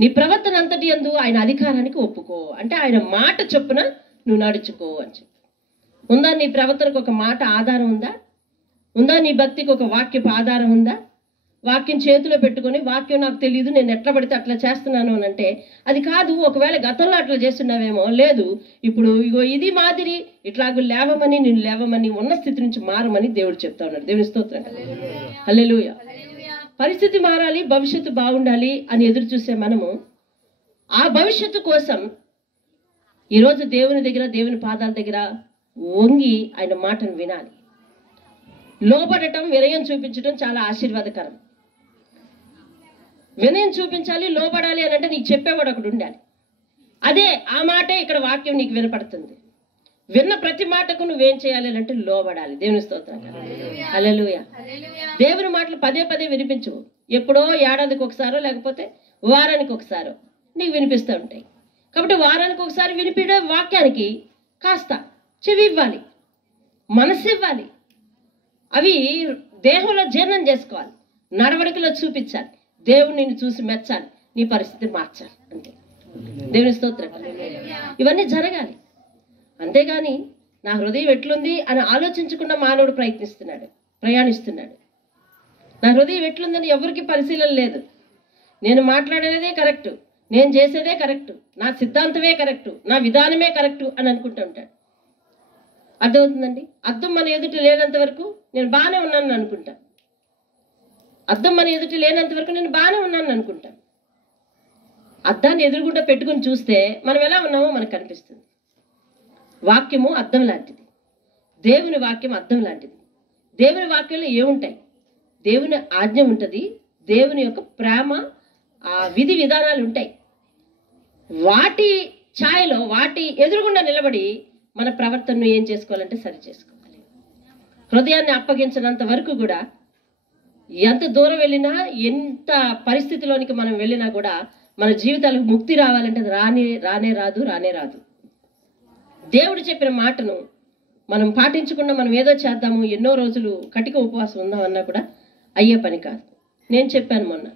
నీ ప్రవర్తన అంతటి యందు ఆయన అధికారానికి ఒప్పుకో, అంటే ఆయన మాట చొప్పున నువ్వు నడుచుకో అని చెప్పి. ఉందా నీ ప్రవర్తనకు ఒక మాట ఆధారం ఉందా? నీ భక్తికి ఒక వాక్యపు ఆధారం ఉందా? వాక్యం చేతిలో పెట్టుకొని వాక్యం నాకు తెలియదు, నేను ఎట్లా పడితే అట్లా చేస్తున్నాను అని అంటే అది కాదు. ఒకవేళ గతంలో అట్లా చేస్తున్నావేమో, లేదు ఇప్పుడు ఇగో ఇది మాదిరి, ఇట్లాగూ లేవమని, నేను లేవమని, ఉన్న స్థితి నుంచి మారమని దేవుడు చెప్తా ఉన్నాడు. దేవుని స్తోత్రం. హల్లెలూయా. పరిస్థితి మారాలి, భవిష్యత్తు బాగుండాలి అని ఎదురు చూసే మనము ఆ భవిష్యత్తు కోసం ఈరోజు దేవుని దగ్గర, దేవుని పాదాల దగ్గర వంగి ఆయన మాటను వినాలి. లోబడటం, వినయం చూపించడం చాలా ఆశీర్వాదకరం. వినయం చూపించాలి, లోబడాలి అని అంటే నీకు చెప్పేవాడు ఒకడు ఉండాలి. అదే ఆ మాటే ఇక్కడ వాక్యం నీకు వినపడుతుంది. విన్న ప్రతి మాటకు నువ్వేం చేయాలి అంటే లోబడాలి. దేవుని స్తోత్రం. హల్లెలూయా. దేవుని మాటలు పదే పదే వినిపించవు. ఎప్పుడో ఏడాదికి ఒకసారో లేకపోతే వారానికి ఒకసారో నీకు వినిపిస్తూ ఉంటాయి. కాబట్టి వారానికి ఒకసారి వినిపించే వాక్యానికి కాస్త చెవి ఇవ్వాలి, మనసు ఇవ్వాలి. అవి దేహంలో జీర్ణం చేసుకోవాలి, నడవడికలో చూపించాలి, దేవుడు నిన్ను చూసి మెచ్చాలి, నీ పరిస్థితి మార్చాలి. అంతే. దేవుని స్తోత్రం. ఇవన్నీ జరగాలి. అంతేగాని నా హృదయం ఎట్లుంది అని ఆలోచించకుండా మానవుడు ప్రయాణిస్తున్నాడు. నా హృదయం ఎట్లుందని ఎవరికి పరిశీలన లేదు. నేను మాట్లాడేదే కరెక్టు, నేను చేసేదే కరెక్టు, నా సిద్ధాంతమే కరెక్టు, నా విధానమే కరెక్టు అని అనుకుంటూ ఉంటాడు. అర్థమవుతుందండి? అద్దం మన ఎదుటి లేనంత వరకు నేను బాగానే ఉన్నాను అనుకుంటా. అద్దం మన ఎదుటి లేనంత వరకు నేను బాగానే ఉన్నాను అనుకుంటా. అద్దాన్ని ఎదురుగుండా పెట్టుకుని చూస్తే మనం ఎలా ఉన్నామో మనకు కనిపిస్తుంది. వాక్యము అద్దం లాంటిది, దేవుని వాక్యం అద్దం లాంటిది. దేవుని వాక్యంలో ఏముంటాయి? దేవుని ఆజ్ఞ ఉంటుంది, దేవుని యొక్క ప్రేమ, విధి విధానాలు ఉంటాయి. వాటి ఛాయలో, వాటి ఎదురుగుండా నిలబడి మన ప్రవర్తనను ఏం చేసుకోవాలంటే సరి చేసుకోవాలి. హృదయాన్ని అప్పగించినంత వరకు కూడా ఎంత దూరం వెళ్ళినా, ఎంత పరిస్థితిలోనికి మనం వెళ్ళినా కూడా మన జీవితాలకు ముక్తి రావాలంటే అది రానే రాదు. దేవుడు చెప్పిన మాటను మనం పాటించకుండా మనం ఏదో చేద్దాము, ఎన్నో రోజులు కటిక ఉపవాసం ఉందాం అన్నా కూడా అయ్యే పని కాదు. నేను చెప్పాను మొన్న,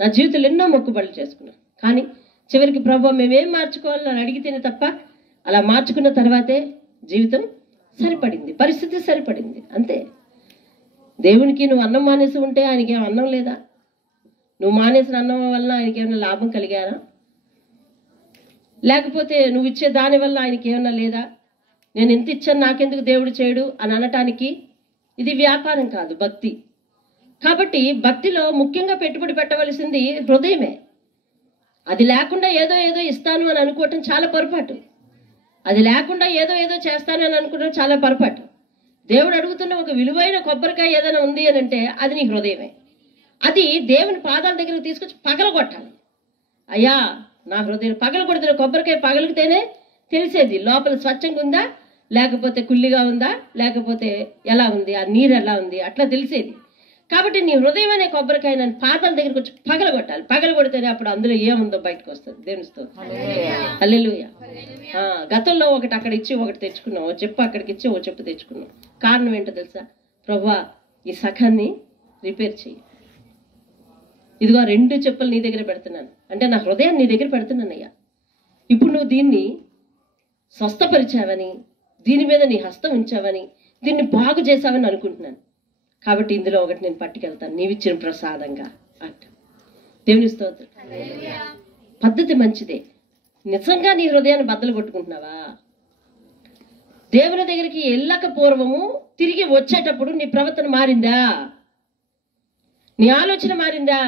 నా జీవితంలో ఎన్నో మొక్కుబడులు చేసుకున్నాను. కానీ చివరికి ప్రభు మేమేం మార్చుకోవాలని అడిగితేనే తప్ప అలా మార్చుకున్న తర్వాతే జీవితం సరిపడింది, పరిస్థితి సరిపడింది. అంతే. దేవునికి నువ్వు అన్నం మానేసి ఉంటే ఆయనకి ఏం అన్నం లేదా? నువ్వు మానేసిన అన్నం వల్ల ఆయనకి ఏమైనా లాభం కలిగారా? లేకపోతే నువ్వు ఇచ్చే దాని వల్ల ఆయనకి ఏమైనా లేదా? నేను ఎంత ఇచ్చాను నాకెందుకు దేవుడు చేయడు అని అనటానికి ఇది వ్యాపారం కాదు, భక్తి. కాబట్టి భక్తిలో ముఖ్యంగా పెట్టుబడి పెట్టవలసింది హృదయమే. అది లేకుండా ఏదో ఏదో ఇస్తాను అని అనుకోవటం చాలా పొరపాటు. అది లేకుండా ఏదో ఏదో చేస్తాను అని అనుకోవడం చాలా పొరపాటు. దేవుడు అడుగుతున్న ఒక విలువైన కొబ్బరికాయ ఏదైనా ఉంది అని అంటే అది నీ హృదయమే. అది దేవుని పాదాల దగ్గరకు తీసుకొచ్చి పగలగొట్టాలి. అయ్యా నా హృదయం పగలగొడుతున్న కొబ్బరికాయ పగలిగితేనే తెలిసేది లోపల స్వచ్ఛంగా ఉందా, లేకపోతే కుల్లిగా ఉందా, లేకపోతే ఎలా ఉంది, ఆ నీరు ఎలా ఉంది, అట్లా తెలిసేది. కాబట్టి నీ హృదయం అనే కొబ్బరికాయ నన్ను పాదాల దగ్గరికి వచ్చి పగలగొట్టాలి. పగలగొడితేనే అప్పుడు అందులో ఏముందో బయటకు వస్తుంది. దేవుని స్తోత్రం. హల్లెలూయా. గతంలో ఒకటి అక్కడ ఇచ్చి ఒకటి తెచ్చుకున్నాం, ఓ చెప్పు అక్కడికి ఇచ్చి ఓ చెప్పు తెచ్చుకున్నాం. కారణం ఏంటో తెలుసా? ప్రభువా ఈ సఖాన్ని రిపేర్ చెయ్యి. ఇదిగో 2 చెప్పులు నీ దగ్గర పెడుతున్నాను అంటే నా హృదయాన్ని నీ దగ్గర పెడుతున్నానయ్యా. ఇప్పుడు నువ్వు దీన్ని స్వస్థపరిచావని, దీని మీద నీ హస్తం ఉంచావని, దీన్ని బాగు చేసావని అనుకుంటున్నాను. కాబట్టి ఇందులో ఒకటి నేను పట్టుకెళ్తాను నీవిచ్చిన ప్రసాదంగా అంట. దేవుని స్తోత్రం. పద్ధతి మంచిదే. నిజంగా నీ హృదయాన్ని బద్దలు కొట్టుకుంటున్నావా? దేవుని దగ్గరికి వెళ్ళక పూర్వము తిరిగి వచ్చేటప్పుడు నీ ప్రవర్తన మారిందా? నీ ఆలోచన మారిందా?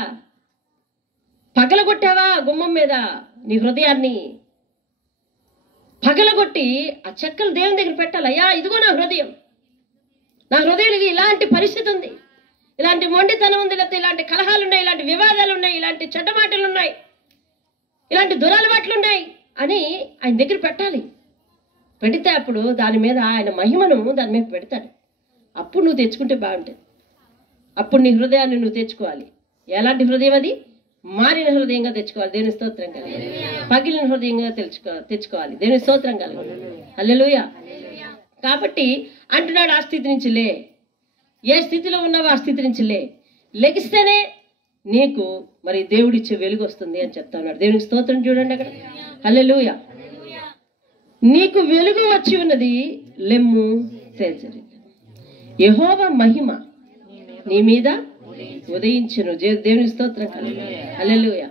పగలగొట్టావా గుమ్మం మీద నీ హృదయాన్ని? పగలగొట్టి ఆ చెక్కలు దేవుని దగ్గర పెట్టాలి. అయ్యా ఇదిగో నా హృదయం, నా హృదయానికి ఇలాంటి పరిస్థితి ఉంది, ఇలాంటి మొండితనం ఉంది, లేకపోతే ఇలాంటి కలహాలు ఉన్నాయి, ఇలాంటి వివాదాలు ఉన్నాయి, ఇలాంటి చెడ్డ మాటలు ఉన్నాయి, ఇలాంటి దురలవాట్లు ఉన్నాయి అని ఆయన దగ్గర పెట్టాలి. పెడితే అప్పుడు దాని మీద ఆయన మహిమను దాని మీద పెడతాడు. అప్పుడు నువ్వు తెచ్చుకుంటే బాగుంటుంది. అప్పుడు నీ హృదయాన్ని నువ్వు తెచ్చుకోవాలి. ఎలాంటి హృదయం అది? మారిన హృదయంగా తెచ్చుకోవాలి. దేవుని స్తోత్రం కలగాలి. పగిలిన హృదయంగా తెచ్చుకోవాలి. దేవుని స్తోత్రం కలగాలి. హల్లెలూయా. కాబట్టి అంటున్నాడు, ఆ స్థితి నుంచి లే. ఏ స్థితిలో ఉన్నావో ఆ స్థితి నుంచి లే. లెగిస్తేనే నీకు మరి దేవుడిచ్చే వెలుగు వస్తుంది అని చెప్తా ఉన్నాడు. దేవునికి స్తోత్రం. చూడండి అక్కడ, హల్లెలూయా. నీకు వెలుగు వచ్చి ఉన్నది, లెమ్ము తేజరి. యెహోవా మహిమ నీ మీద ఉదయించును. దేవుని స్తోత్రం కలుగును. హల్లెలూయా.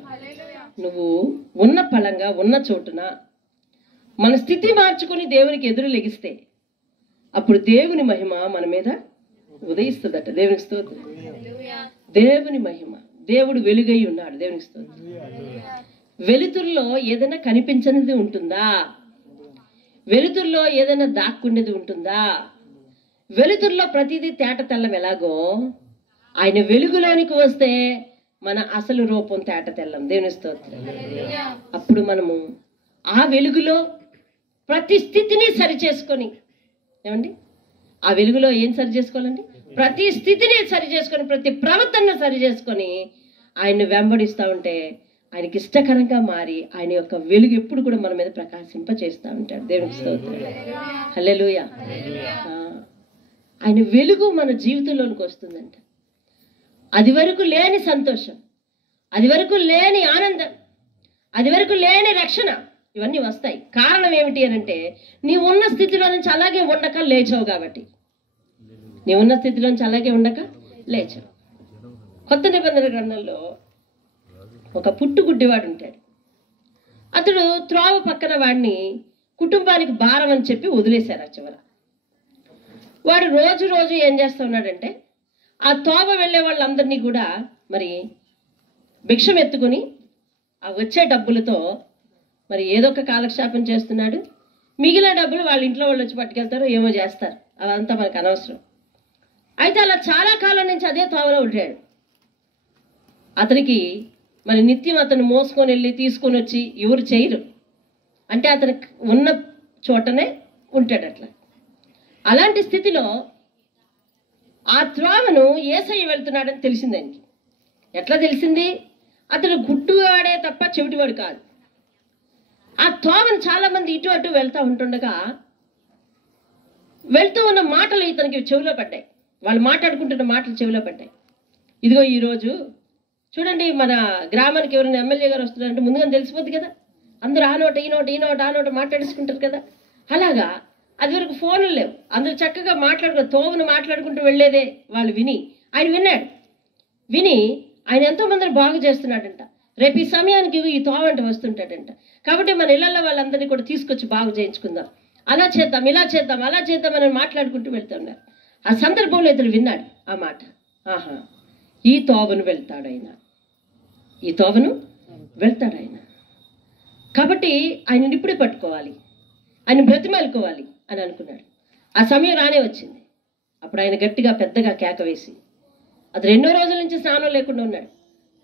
నువ్వు ఉన్న ఫలంగా ఉన్న చోటున మన స్థితి మార్చుకొని దేవునికి ఎదురు లెగిస్తే అప్పుడు దేవుని మహిమ మన మీద ఉదయిస్తుందట. దేవునికి స్తోత్రం. దేవుని మహిమ, దేవుడు వెలుగై ఉన్నాడు. దేవునికి స్తోత్రం. వెలుతురులో ఏదైనా కనిపించనిది ఉంటుందా? వెలుతురులో ఏదైనా దాక్కునేది ఉంటుందా? వెలుతురులో ప్రతిదీ తేట తెల్లం. ఎలాగో ఆయన వెలుగులోనికి వస్తే మన అసలు రూపం తేట తెల్లం. దేవుని స్తోత్రం. అప్పుడు మనము ఆ వెలుగులో ప్రతి స్థితిని సరి చేసుకొని, ఏమండి ఆ వెలుగులో ఏం సరి చేసుకోవాలండి? ప్రతి స్థితిని సరి చేసుకొని, ప్రతి ప్రవర్తనను సరి చేసుకొని ఆయన్ని వెంబడిస్తూ ఉంటే ఆయనకి ఇష్టకరంగా మారి ఆయన యొక్క వెలుగు ఎప్పుడు కూడా మన మీద ప్రకాశింప చేస్తూ ఉంటాడు. దేవునికి స్తోత్రం. హల్లెలూయా. ఆయన వెలుగు మన జీవితంలోనికి వస్తుందంట. అది వరకు లేని సంతోషం, అది వరకు లేని ఆనందం, అది వరకు లేని రక్షణ, ఇవన్నీ వస్తాయి. కారణం ఏమిటి అని అంటే నీవు ఉన్న స్థితిలో నుంచి అలాగే ఉండక లేచావు కాబట్టి. నీవు ఉన్న స్థితిలో నుంచి అలాగే ఉండక లేచావు. కొత్త నిబంధన గ్రంథంలో ఒక పుట్టుగుడ్డివాడు ఉంటాడు. అతడు త్రోవ పక్కన వాడిని కుటుంబానికి భారం అని చెప్పి వదిలేశారు. ఆ చివర వాడు రోజు రోజు ఏం చేస్తూ ఉన్నాడంటే ఆ తోవ వెళ్ళే వాళ్ళందరినీ కూడా మరి భిక్షం ఎత్తుకుని ఆ వచ్చే డబ్బులతో మరి ఏదో ఒక కాలక్షేపం చేస్తున్నాడు. మిగిలిన డబ్బులు వాళ్ళ ఇంట్లో వాళ్ళు వచ్చి పట్టుకెళ్తారు, ఏమో చేస్తారు, అదంతా మనకు అనవసరం. అయితే అలా చాలా కాలం నుంచి అదే తోవలో ఉంటాడు. అతనికి మరి నిత్యం అతను మోసుకొని వెళ్ళి తీసుకొని వచ్చి ఎవరు చేయరు. అంటే అతను ఉన్న చోటనే ఉంటాడు. అట్లా అలాంటి స్థితిలో ఆ త్రోవను యేసయ్య వెళ్తున్నాడని తెలిసింది ఆయనకి. ఎట్లా తెలిసింది? అతడు గుడ్డువాడే తప్ప చెవిటివాడు కాదు. ఆ త్రోవను చాలా మంది ఇటు అటు వెళ్తూ ఉంటుండగా వెళ్తూ ఉన్న మాటలు ఇతనికి చెవిలో పడ్డాయి. వాళ్ళు మాట్లాడుకుంటున్న మాటలు చెవిలో పడ్డాయి. ఇదిగో ఈరోజు చూడండి, మన గ్రామానికి ఎవరైనా ఎమ్మెల్యే గారు వస్తున్నారంటే ముందుగా తెలిసిపోద్ది కదా, అందరూ ఆ నోట ఈ నోట ఈ నోట ఆ నోట మాట్లాడేసుకుంటారు కదా. అలాగా అది వరకు ఫోన్లు లేవు, అందరూ చక్కగా తోవును మాట్లాడుకుంటూ వెళ్ళేదే వాళ్ళు విని ఆయన విన్నాడు. విని ఆయన ఎంతో మందిని బాగు చేస్తున్నాడంట. రేపు ఈ సమయానికి ఈ తోవంట వస్తుంటాడంట. కాబట్టి మన ఇళ్లలో వాళ్ళందరినీ కూడా తీసుకొచ్చి బాగు చేయించుకుందాం, అలా చేద్దాం ఇలా చేద్దాం అలా చేద్దాం అని మాట్లాడుకుంటూ వెళ్తున్నారు. ఆ సందర్భంలో ఇతను విన్నాడు ఆ మాట. ఆహా, ఈ తోవను వెళ్తాడాయన, ఈ తోవను వెళ్తాడాయన. కాబట్టి ఆయనని ఇప్పుడే పట్టుకోవాలి, ఆయన బ్రతిమాలుకోవాలి అని అనుకున్నాడు. ఆ సమయం రానే వచ్చింది. అప్పుడు ఆయన గట్టిగా పెద్దగా కేక వేసి, అతను ఎన్నో రోజుల నుంచి స్నానం లేకుండా ఉన్నాడు.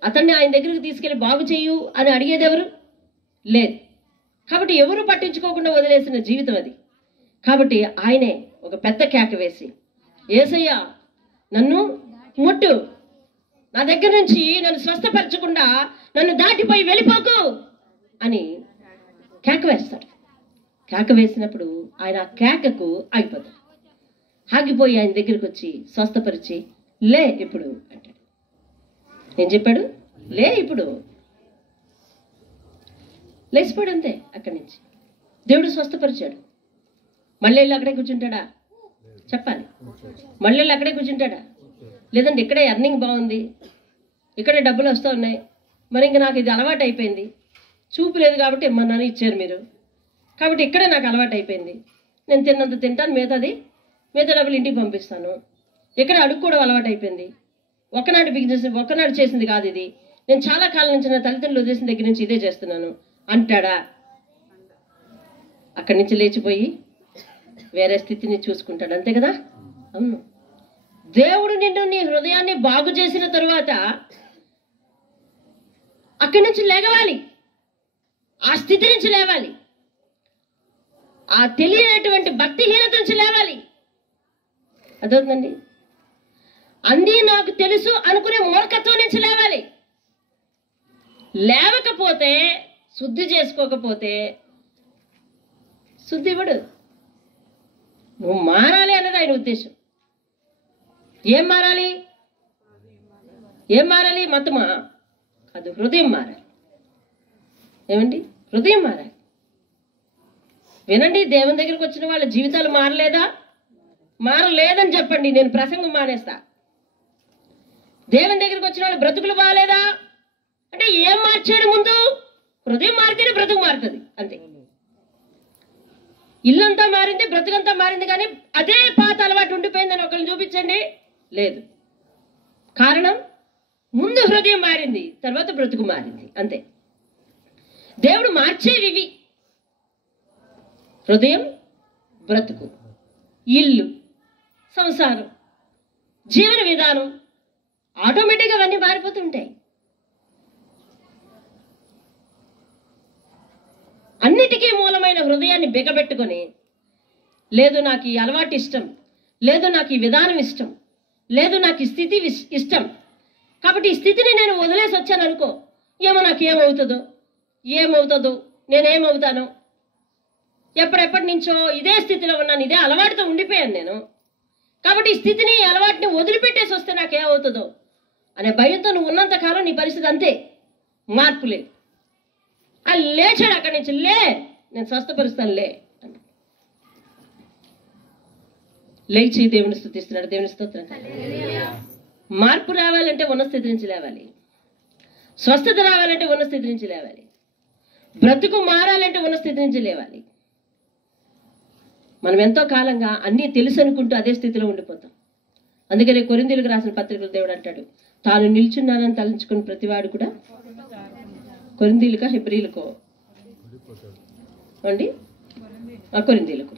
అతన్ని ఆయన దగ్గరికి తీసుకెళ్లి బాగు చేయు అని అడిగేది ఎవరు లేదు. కాబట్టి ఎవరు పట్టించుకోకుండా వదిలేసిన జీవితం అది. కాబట్టి ఆయనే ఒక పెద్ద కేక వేసి, యేసయ్యా నన్ను ముట్టు, నా దగ్గర నుంచి నన్ను స్వస్థపరచకుండా నన్ను దాటిపోయి వెళ్ళిపోకు అని కేక వేస్తాడు. కేక వేసినప్పుడు ఆయన ఆ కేకకు ఆగిపోతాడు. ఆగిపోయి ఆయన దగ్గరికి వచ్చి స్వస్థపరిచి, లే ఇప్పుడు అంటాడు. ఏం చెప్పాడు? లే ఇప్పుడు. లేచిపోయాడు అంతే. అక్కడి నుంచి దేవుడు స్వస్థపరిచాడు. మళ్ళీ వెళ్ళి అక్కడే కూర్చుంటాడా? చెప్పాలి. మళ్ళీ వెళ్ళి అక్కడే కూర్చుంటాడా? లేదంటే ఇక్కడే ఎర్నింగ్ బాగుంది, ఇక్కడే డబ్బులు వస్తూ ఉన్నాయి, మరి ఇంకా నాకు ఇది అలవాటు అయిపోయింది, చూపు లేదు కాబట్టి ఇమ్మన్నాను ఇచ్చారు మీరు, కాబట్టి ఇక్కడే నాకు అలవాటు అయిపోయింది, నేను తిన్నంత తింటాను, మిగతా డబ్బులు ఇంటికి పంపిస్తాను, ఇక్కడ అడుక్కోవడం అలవాటు అయిపోయింది, ఒకనాడు బిజినెస్ ఒకనాడు చేసింది కాదు ఇది, నేను చాలా కాలం నుంచి నా తల్లిదండ్రులు వదిలేసిన దగ్గర నుంచి ఇదే చేస్తున్నాను అంటాడా? అక్కడి నుంచి లేచిపోయి వేరే స్థితిని చూసుకుంటాడు. అంతే కదా? అవును. దేవుడు నిన్ను నీ హృదయాన్ని బాగు చేసిన తరువాత అక్కడి నుంచి లేగవాలి, ఆ స్థితి నుంచి లేవాలి, ఆ తెలియనటువంటి భక్తిహీనత నుంచి లేవాలి. అదవుతుందండి. అంది నాకు తెలుసు అనుకునే మూర్ఖత్వం నుంచి లేవాలి. లేవకపోతే, శుద్ధి చేసుకోకపోతే శుద్ధి ఇవ్వడు. నువ్వు మారాలి అన్నది ఆయన ఉద్దేశం. ఏం మారాలి? ఏం మారాలి? మతమా? అది హృదయం మారాలి. ఏమండి? హృదయం మారాలి. వినండి, దేవుని దగ్గరికి వచ్చిన వాళ్ళ జీవితాలు మారలేదా? మారలేదని చెప్పండి, నేను ప్రసంగం మానేస్తా. దేవుని దగ్గరికి వచ్చిన వాళ్ళు బ్రతుకులు బాగాలేదా అంటే ఏం మార్చాడు? ముందు హృదయం మారితేనే బ్రతుకు మారుతుంది. అంతే. ఇల్లంతా మారింది, బ్రతుకంతా మారింది, కానీ అదే పాత అలవాటు ఉండిపోయిందని ఒకరిని చూపించండి. లేదు. కారణం, ముందు హృదయం మారింది, తర్వాత బ్రతుకు మారింది. అంతే. దేవుడు మార్చేవి ఇవి: హృదయం, బ్రతుకు, ఇల్లు, సంసారం, జీవన విధానం. ఆటోమేటిక్గా అవన్నీ మారిపోతుంటాయి. అన్నిటికీ మూలమైన హృదయాన్ని బిగబెట్టుకొని, లేదు నాకు ఈ అలవాటు ఇష్టం, లేదు నాకు ఈ విధానం ఇష్టం, లేదు నాకు ఈ స్థితి ఇష్టం, కాబట్టి ఈ స్థితిని నేను వదిలేసి వచ్చాను అనుకో, ఏమో నాకు ఏమవుతుందో నేనేమవుతాను, ఎప్పటి నుంచో ఇదే స్థితిలో ఉన్నాను, ఇదే అలవాటుతో ఉండిపోయాను నేను, కాబట్టి ఈ స్థితిని అలవాటుని వదిలిపెట్టేసి వస్తే నాకేమవుతుందో అనే భయంతో నువ్వు ఉన్నంత కాలం నీ పరిస్థితి అంతే, మార్పు లేదు. లేచాడు అక్కడి నుంచి, లే నేను స్వస్థపరుస్తాను, లే. లేచి దేవుని స్తుతిస్తున్నాడు. దేవుని స్తోత్రం. మార్పు రావాలంటే ఉన్న స్థితి నుంచి లేవాలి, స్వస్థత రావాలంటే ఉన్న స్థితి నుంచి లేవాలి, బ్రతుకు మారాలంటే ఉన్న స్థితి నుంచి లేవాలి. మనం ఎంతో కాలంగా అన్నీ తెలుసు అనుకుంటూ అదే స్థితిలో ఉండిపోతాం. అందుకనే కొరింథీయులకు రాసిన పత్రికలో దేవుడు అంటాడు, తాను నిల్చున్నానని తలంచుకుని ప్రతివాడు కూడా, కొరింథీయులకా హెబ్రీయులకో అండి, కొరింథీయులకు,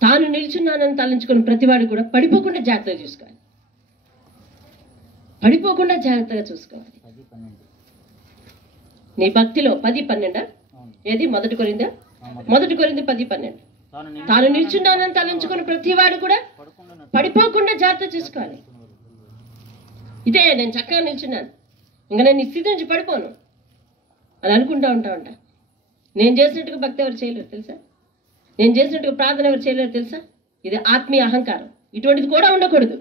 తాను నిల్చున్నానని తలంచుకుని ప్రతివాడు కూడా పడిపోకుండా జాగ్రత్తగా చూసుకోవాలి, పడిపోకుండా జాగ్రత్తగా చూసుకోవాలి. నీ భక్తిలో 10:12 ఏది? మొదటి కొరింథీ 10:12. తాను నిల్చున్నానని తలంచుకుని ప్రతివాడు కూడా పడిపోకుండా జాగ్రత్త చూసుకోవాలి. ఇదే నేను చక్కగా నిల్చున్నాను, ఇంకా నేను ఈ స్థితి నుంచి పడిపోను అని అనుకుంటా ఉంటా. నేను చేసినట్టుగా భక్తి ఎవరు చేయలేరు తెలుసా? నేను చేసినట్టుగా ప్రార్థన ఎవరు చేయలేరు తెలుసా? ఇది ఆత్మీయ అహంకారం. ఇటువంటిది కూడా ఉండకూడదు.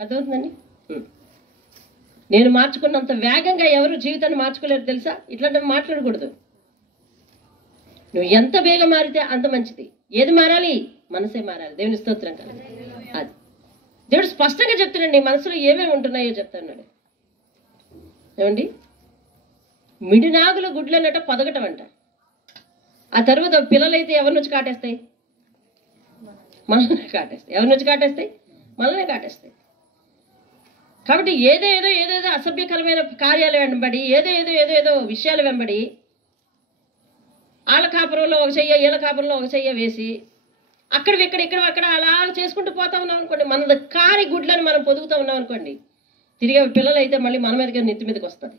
అర్థమవుతుందండి? నేను మార్చుకున్నంత వేగంగా ఎవరు జీవితాన్ని మార్చుకోలేరు తెలుసా? ఇట్లాంటివి మాట్లాడకూడదు. నువ్వు ఎంత వేగం మారితే అంత మంచిది. ఏది మారాలి? మనసే మారాలి. దేవుని స్తోత్రం కదా. అది దేవుడు స్పష్టంగా చెప్తున్నాడు, నీ మనసులో ఏమేమి ఉంటున్నాయో చెప్తున్నాడు. ఏమండి, మిడినాగుల గుడ్లు అన్నట్ట పొదగటం అంట. ఆ తర్వాత పిల్లలైతే ఎవరి నుంచి కాటేస్తాయి? మనల్ని కాటేస్తాయి. ఎవరి నుంచి కాటేస్తాయి? మనల్ని కాటేస్తాయి. కాబట్టి ఏదేదో అసభ్యకరమైన కార్యాలు వెంబడి, ఏదో విషయాలు వెంబడి, వాళ్ళ కాపురంలో ఒక చెయ్య, వీళ్ళ కాపురంలో ఒక చెయ్య వేసి ఇక్కడ అలా చేసుకుంటూ పోతా ఉన్నాం అనుకోండి, మన కారి గుడ్లను మనం పొదుగుతూ ఉన్నాం అనుకోండి, తిరిగే పిల్లలు అయితే మళ్ళీ మన మీదకి నెత్తి మీదకి వస్తుంది.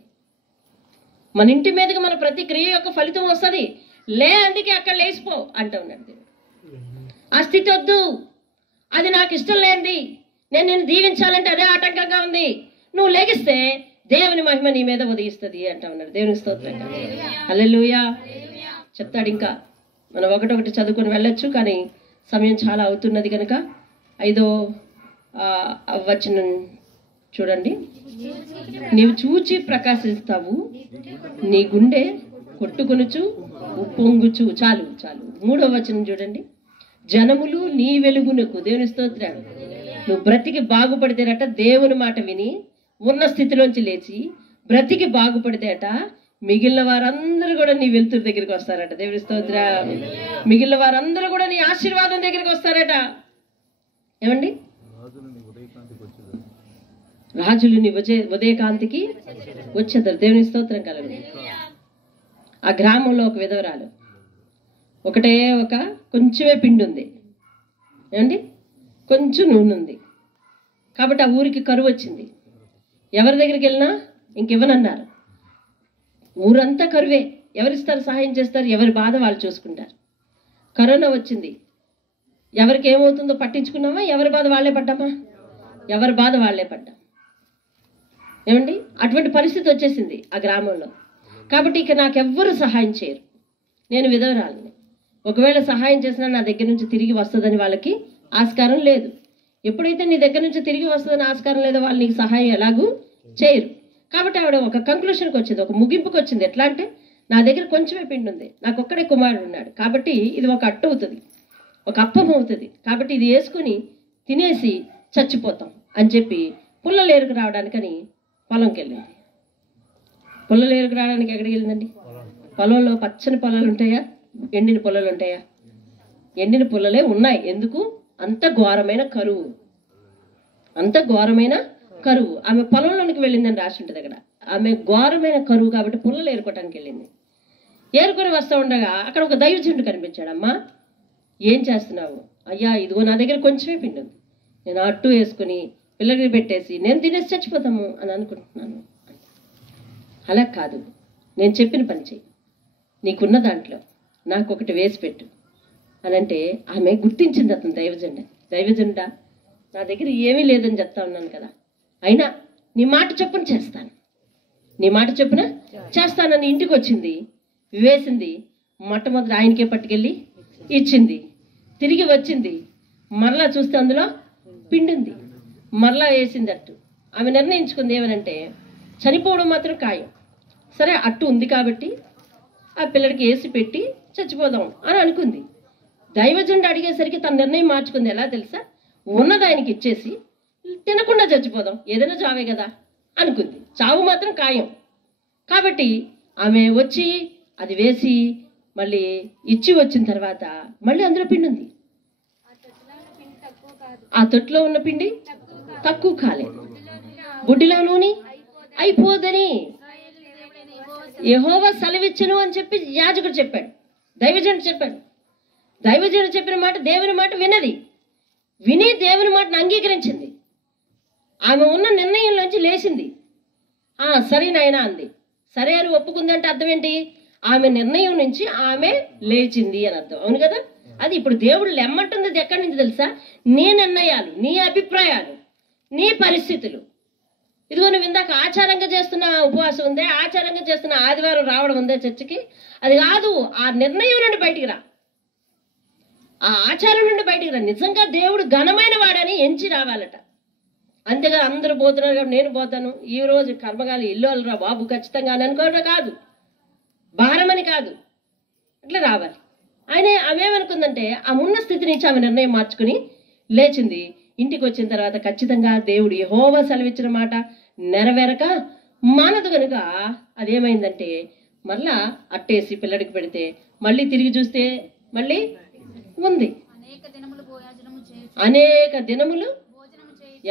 మన ఇంటి మీదకి మన ప్రతి క్రియ యొక్క ఫలితం వస్తుంది. అందుకే అక్కడ లేచిపో అంటూ ఉన్నాడు దేవుడు. ఆ స్థితి వద్దు, అది నాకు ఇష్టం లేనిది, నేను దీవించాలంటే అదే ఆటంకంగా ఉంది. నువ్వు లెగిస్తే దేవుని మహిమ నీ మీద ఉదయిస్తుంది అంటా ఉన్నాడు. దేవునికి స్తోత్రంగా. హల్లెలూయా. చెప్తాడు ఇంకా. మనం ఒకటొకటి చదువుకొని వెళ్ళొచ్చు, కానీ సమయం చాలా అవుతున్నది కనుక 5వ వచనం చూడండి. నీవు చూచి ప్రకాశిస్తావు, నీ గుండె కొట్టుకొనుచు ఉప్పొంగుచు. చాలు. 3వ వచనం చూడండి. జనములు నీ వెలుగునకు. దేవుని స్తోత్రం. నువ్వు బ్రతికి బాగుపడితేనట దేవుని మాట విని ఉన్న స్థితిలోంచి లేచి బ్రతికి బాగుపడితేట మిగిలిన వారందరూ కూడా నీ వెలుతురు దగ్గరికి వస్తారట. దేవుని స్తోత్రం. మిగిలిన వారందరూ కూడా నీ ఆశీర్వాదం దగ్గరికి వస్తారట. ఏమండి, రాజులు నీ ఉదయకాంతికి వచ్చేద్దరు. దేవుని స్తోత్రం కలండి. ఆ గ్రామంలో ఒక విధవరాలు, కొంచెమే పిండి ఉంది, ఏమండి, కొంచెం నూనె ఉంది. కాబట్టి ఆ ఊరికి కరువు వచ్చింది. ఎవరి దగ్గరికి వెళ్ళినా ఇంకివ్వనన్నారు. ఊరంతా కరువే. ఎవరిస్తారు? సహాయం చేస్తారు. ఎవరి బాధ వాళ్ళు చూసుకుంటారు. కరోనా వచ్చింది. ఎవరికి ఏమవుతుందో పట్టించుకున్నామా? ఎవరి బాధ వాళ్ళే పడ్డామా? ఎవరి బాధ వాళ్ళే పడ్డాం. ఏమండి, అటువంటి పరిస్థితి వచ్చేసింది ఆ గ్రామంలో. కాబట్టి ఇక నాకెవ్వరు సహాయం చేయరు. నేను విధవరాలని. ఒకవేళ సహాయం చేసినా నా దగ్గర నుంచి తిరిగి వస్తుందని వాళ్ళకి ఆస్కారం లేదు. ఎప్పుడైతే నీ దగ్గర నుంచి తిరిగి వస్తుందని ఆస్కారం లేదో వాళ్ళు నీకు సహాయం ఎలాగూ చేయరు. కాబట్టి ఆవిడ ఒక కంక్లూషన్కి వచ్చింది, ఒక ముగింపుకి వచ్చింది. ఎట్లా అంటే, నా దగ్గర కొంచెమే పిండి ఉంది, నాకు ఒక్కడే కుమారుడు ఉన్నాడు, కాబట్టి ఇది ఒక అట్టు అవుతుంది, ఒక అప్పం అవుతుంది, కాబట్టి ఇది వేసుకుని తినేసి చచ్చిపోతాం అని చెప్పి పుల్లలు ఏరుకు రావడానికని పొలంకి వెళ్ళింది. పుల్లలు ఏరుకు రావడానికి ఎక్కడికి వెళ్ళిందండి? పొలంలో పచ్చని పొలాలు ఉంటాయా? ఎండిన పొలాలు ఉంటాయా? ఎండిన పుల్లలే ఉన్నాయి. ఎందుకు? అంత ఘోరమైన కరువు, ఆమె పొలంలోనికి వెళ్ళిందని రాసి ఉంటుంది అక్కడ. ఆమె ఘోరమైన కరువు కాబట్టి పుల్లలు ఏరుకోవటానికి వెళ్ళింది. ఏరుకొని వస్తూ ఉండగా అక్కడ ఒక దైవజనుడు కనిపించాడు. అమ్మా, ఏం చేస్తున్నావు? అయ్యా, ఇదిగో నా దగ్గర కొంచెమే పిండి ఉంది, నేను అట్టు వేసుకుని పిల్లలకి పెట్టేసి నేను తినేసి చచ్చిపోతాము అని అనుకుంటున్నాను. అలా కాదు, నేను చెప్పిన పని చెయ్యి, నీకున్న దాంట్లో నాకు ఒకటి వేసి పెట్టు అని అంటే ఆమె గుర్తించింది. అతను దైవజనుడా, నా దగ్గర ఏమీ లేదని చెప్తా ఉన్నాను కదా, అయినా నీ మాట చొప్పున చేస్తానని ఇంటికి వచ్చింది, వేసింది. మొట్టమొదటి ఆయనకే పట్టుకెళ్ళి ఇచ్చింది. తిరిగి వచ్చింది, మరలా చూస్తే అందులో పిండి ఉంది, మరలా వేసింది అట్టు. ఆమె నిర్ణయించుకుంది ఏమనంటే, చనిపోవడం మాత్రం ఖాయం, సరే అట్టు ఉంది కాబట్టి ఆ పిల్లడికి వేసి పెట్టి చచ్చిపోదాం అని అనుకుంది. దైవజనుడు అడిగేసరికి తన నిర్ణయం మార్చుకుంది. ఎలా తెలుసా? ఉన్నది ఆయనకి ఇచ్చేసి తినకుండా చచ్చిపోదాం, ఏదైనా చావే కదా అనుకుంది. చావు మాత్రం ఖాయం. కాబట్టి ఆమె వచ్చి అది వేసి మళ్ళీ ఇచ్చి వచ్చిన తర్వాత మళ్ళీ అందులో పిండి ఉంది. ఆ తొట్టులో ఉన్న పిండి తక్కువ కాలేదు. బుడ్డిలో నూనె అయిపోదని యెహోవా సెలవిచ్చును అని చెప్పి యాజకుడు చెప్పాడు, దైవజనుడు చెప్పాడు. దైవజనుడు చెప్పిన మాట దేవుని మాట విని దేవుని మాటను అంగీకరించింది. ఆమె ఉన్న నిర్ణయంలోంచి లేచింది. సరే నాయనా అంది. సరే అని ఒప్పుకుందంటే అర్థం ఏంటి? ఆమె నిర్ణయం నుంచి ఆమె లేచింది అని అర్థం. అవును కదా? అది ఇప్పుడు దేవుడు లెమ్మంటున్నది ఎక్కడి నుంచి తెలుసా? నీ నిర్ణయాలు, నీ అభిప్రాయాలు, నీ పరిస్థితులు. ఇదిగో నువ్వు ఇందాక ఆచారంగా చేస్తున్న ఉపవాసం ఉందే, ఆచారంగా చేస్తున్న ఆదివారం రావడం ఉందే చర్చికి, అది కాదు. ఆ నిర్ణయం నుండి బయటికి రా, ఆ ఆచారం నుండి బయటికి రా. నిజంగా దేవుడు ఘనమైన వాడని ఎంచి రావాలట. అంతేగా అందరూ పోతున్నారు కాబట్టి నేను పోతాను, ఈ రోజు కర్మగాలి ఇల్లు వెళ్ళరా బాబు ఖచ్చితంగా అని అనుకోవడం కాదు, భారమని కాదు, అట్లా రావాలి. ఆయన ఆమెమనుకుందంటే ఆ ఉన్న స్థితి నుంచి ఆమె నిర్ణయం మార్చుకుని లేచింది. ఇంటికి వచ్చిన తర్వాత ఖచ్చితంగా దేవుడు యెహోవా సెలవిచ్చిన మాట నెరవేరక మానదు కనుక అదేమైందంటే మళ్ళా అట్టేసి పిల్లడికి పెడితే మళ్ళీ తిరిగి చూస్తే మళ్ళీ ఉంది. అనేక దినములు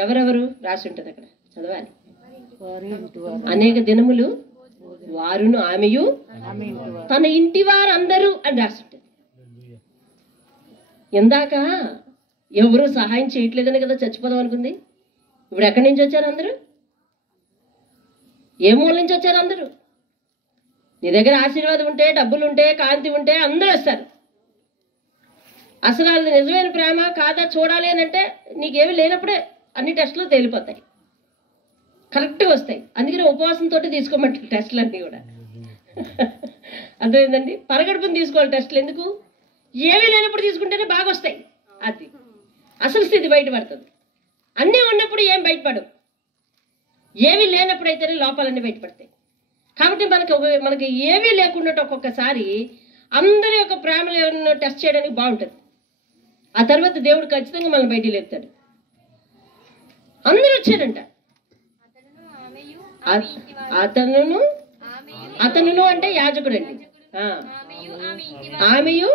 ఎవరెవరు రాసి ఉంటుంది అక్కడ చదవాలి. అనేక దినములు వారును ఆమెయు తన ఇంటి వారు అందరూ అని రాసి ఉంటుంది. ఇందాక ఎవరు సహాయం చేయట్లేదని కదా చచ్చిపోదాం అనుకుంది. ఇప్పుడు ఎక్కడి నుంచి వచ్చారు అందరూ? ఏ మూల నుంచి వచ్చారు అందరూ? నీ దగ్గర ఆశీర్వాదం ఉంటే, డబ్బులు ఉంటే, కాంతి ఉంటే అందరూ వస్తారు. అసలు అది నిజమైన ప్రేమ కాదా చూడాలి అని అంటే నీకేమి లేనప్పుడే అన్ని టెస్టులు తేలిపోతాయి, కరెక్ట్గా వస్తాయి. అందుకని ఉపవాసంతో తీసుకోమంటారు టెస్టులు అన్నీ కూడా. అర్థమైందండి? పరగడుపుని తీసుకోవాలి టెస్టులు. ఎందుకు? ఏమీ లేనప్పుడు తీసుకుంటేనే బాగా వస్తాయి. అది అసలు స్థితి బయటపడుతుంది. అన్నీ ఉన్నప్పుడు ఏం బయటపడవు, ఏమీ లేనప్పుడు అయితేనే లోపాలన్నీ బయటపడతాయి. కాబట్టి మనకి ఏమీ లేకుండా ఒక్కొక్కసారి అందరి యొక్క ప్రేమలను టెస్ట్ చేయడానికి బాగుంటుంది. ఆ తర్వాత దేవుడు ఖచ్చితంగా మనల్ని బయటికి లేపుతాడు. అందరూ వచ్చారంట. అతనును అంటే యాజకుడు అండి. ఆమెయు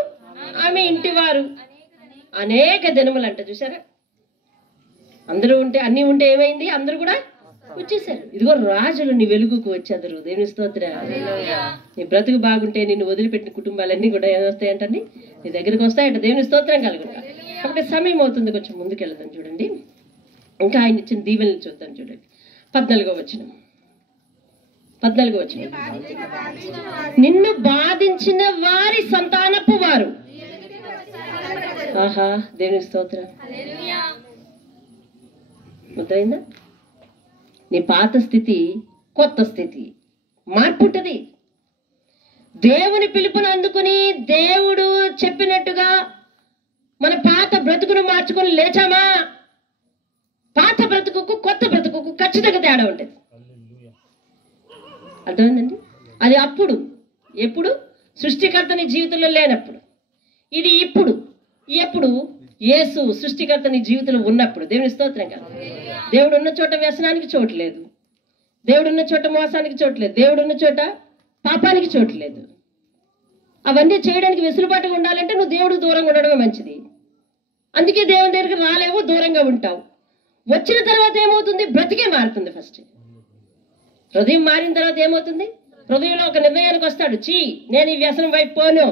ఆమె ఇంటి వారు అనేక దినములు అంట. చూసారా? అందరూ ఉంటే అన్ని ఉంటే ఏమైంది? అందరూ కూడా వచ్చేసారు. ఇదిగో రాజులు నీ వెలుగుకు వచ్చేదరు. దేవుని స్తోత్రం. నీ బ్రతుకు బాగుంటే నిన్ను వదిలిపెట్టిన కుటుంబాలన్నీ కూడా ఏమొస్తాయంటండి? నీ దగ్గరికి వస్తాయంట. దేవుని స్తోత్రం కలుగుతా. కాబట్టి సమయం అవుతుంది, కొంచెం ముందుకెళ్దాం. చూడండి, ఇంకా ఆయన ఇచ్చిన దీవెనలు చూద్దాం. చూడండి 14వ వచనం. నిన్ను బాధించిన వారి సంతానపు వారు. ఆహా, దేవుని స్తోత్రం. అర్థమైందా? నీ పాత స్థితి కొత్త స్థితి, మార్పు ఉంటుంది. దేవుని పిలుపుని అందుకుని దేవుడు చెప్పినట్టుగా మన పాత బ్రతుకును మార్చుకొని లేచామా, పాత బ్రతుకుకు కొత్త బ్రతుకుకు ఖచ్చితంగా తేడా ఉంటుంది. అర్థమైందండి? అది అప్పుడు, ఎప్పుడు? సృష్టికర్త నీ జీవితంలో లేనప్పుడు. ఇది ఇప్పుడు, ఎప్పుడు? యేసు సృష్టికర్త నీ జీవితంలో ఉన్నప్పుడు. దేవుని స్తోత్రం కదా. దేవుడు ఉన్న చోట వ్యసనానికి చోటు లేదు, దేవుడు ఉన్న చోట మోసానికి చోటు లేదు, దేవుడు ఉన్న చోట పాపానికి చోటు లేదు. అవన్నీ చేయడానికి వెసులుబాటుగా ఉండాలంటే నువ్వు దేవుడికి దూరంగా ఉండడమే మంచిది. అందుకే దేవుని దగ్గరికి రాలేవు, దూరంగా ఉంటావు. వచ్చిన తర్వాత ఏమవుతుంది? బ్రతికే మారుతుంది. ఫస్ట్ హృదయం మారిన తర్వాత ఏమవుతుంది? హృదయంలో ఒక నిర్ణయానికి వస్తాడు. నేను ఈ వ్యసనం వైపు పోను,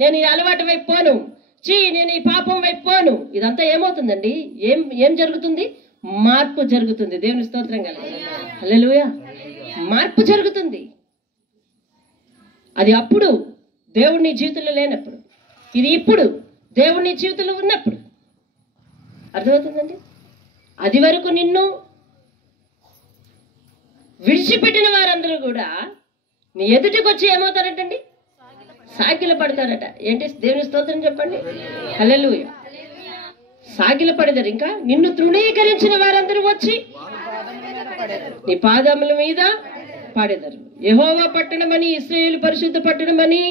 నేను ఈ అలవాటు వైపు పోను, నేను ఈ పాపం వైపు పోను. ఇదంతా ఏమవుతుందండి? ఏం జరుగుతుంది? మార్పు జరుగుతుంది. దేవుని స్తోత్రం కలుగుతుంది. హల్లెలూయా. మార్పు జరుగుతుంది. అది అప్పుడు దేవుడు నీ జీవితంలో లేనప్పుడు. ఇది ఇప్పుడు దేవుడు నీ జీవితంలో ఉన్నప్పుడు. అర్థమవుతుందండి? అది వరకు నిన్ను విడిచిపెట్టిన వారందరూ కూడా నీ ఎదుటికి వచ్చి ఏమవుతారటండి? సాగిల పడతారట. ఏంటి? దేవుని స్తోత్రం చెప్పండి. హల్లెలూయా. సాగిల పడతారు. ఇంకా నిన్ను తృణీకరించిన వారందరూ వచ్చి నీ పాదముల మీద పాడేదారు. యెహోవా పట్టణమని, ఇశ్రాయేలు పరిశుద్ధ పట్టణమని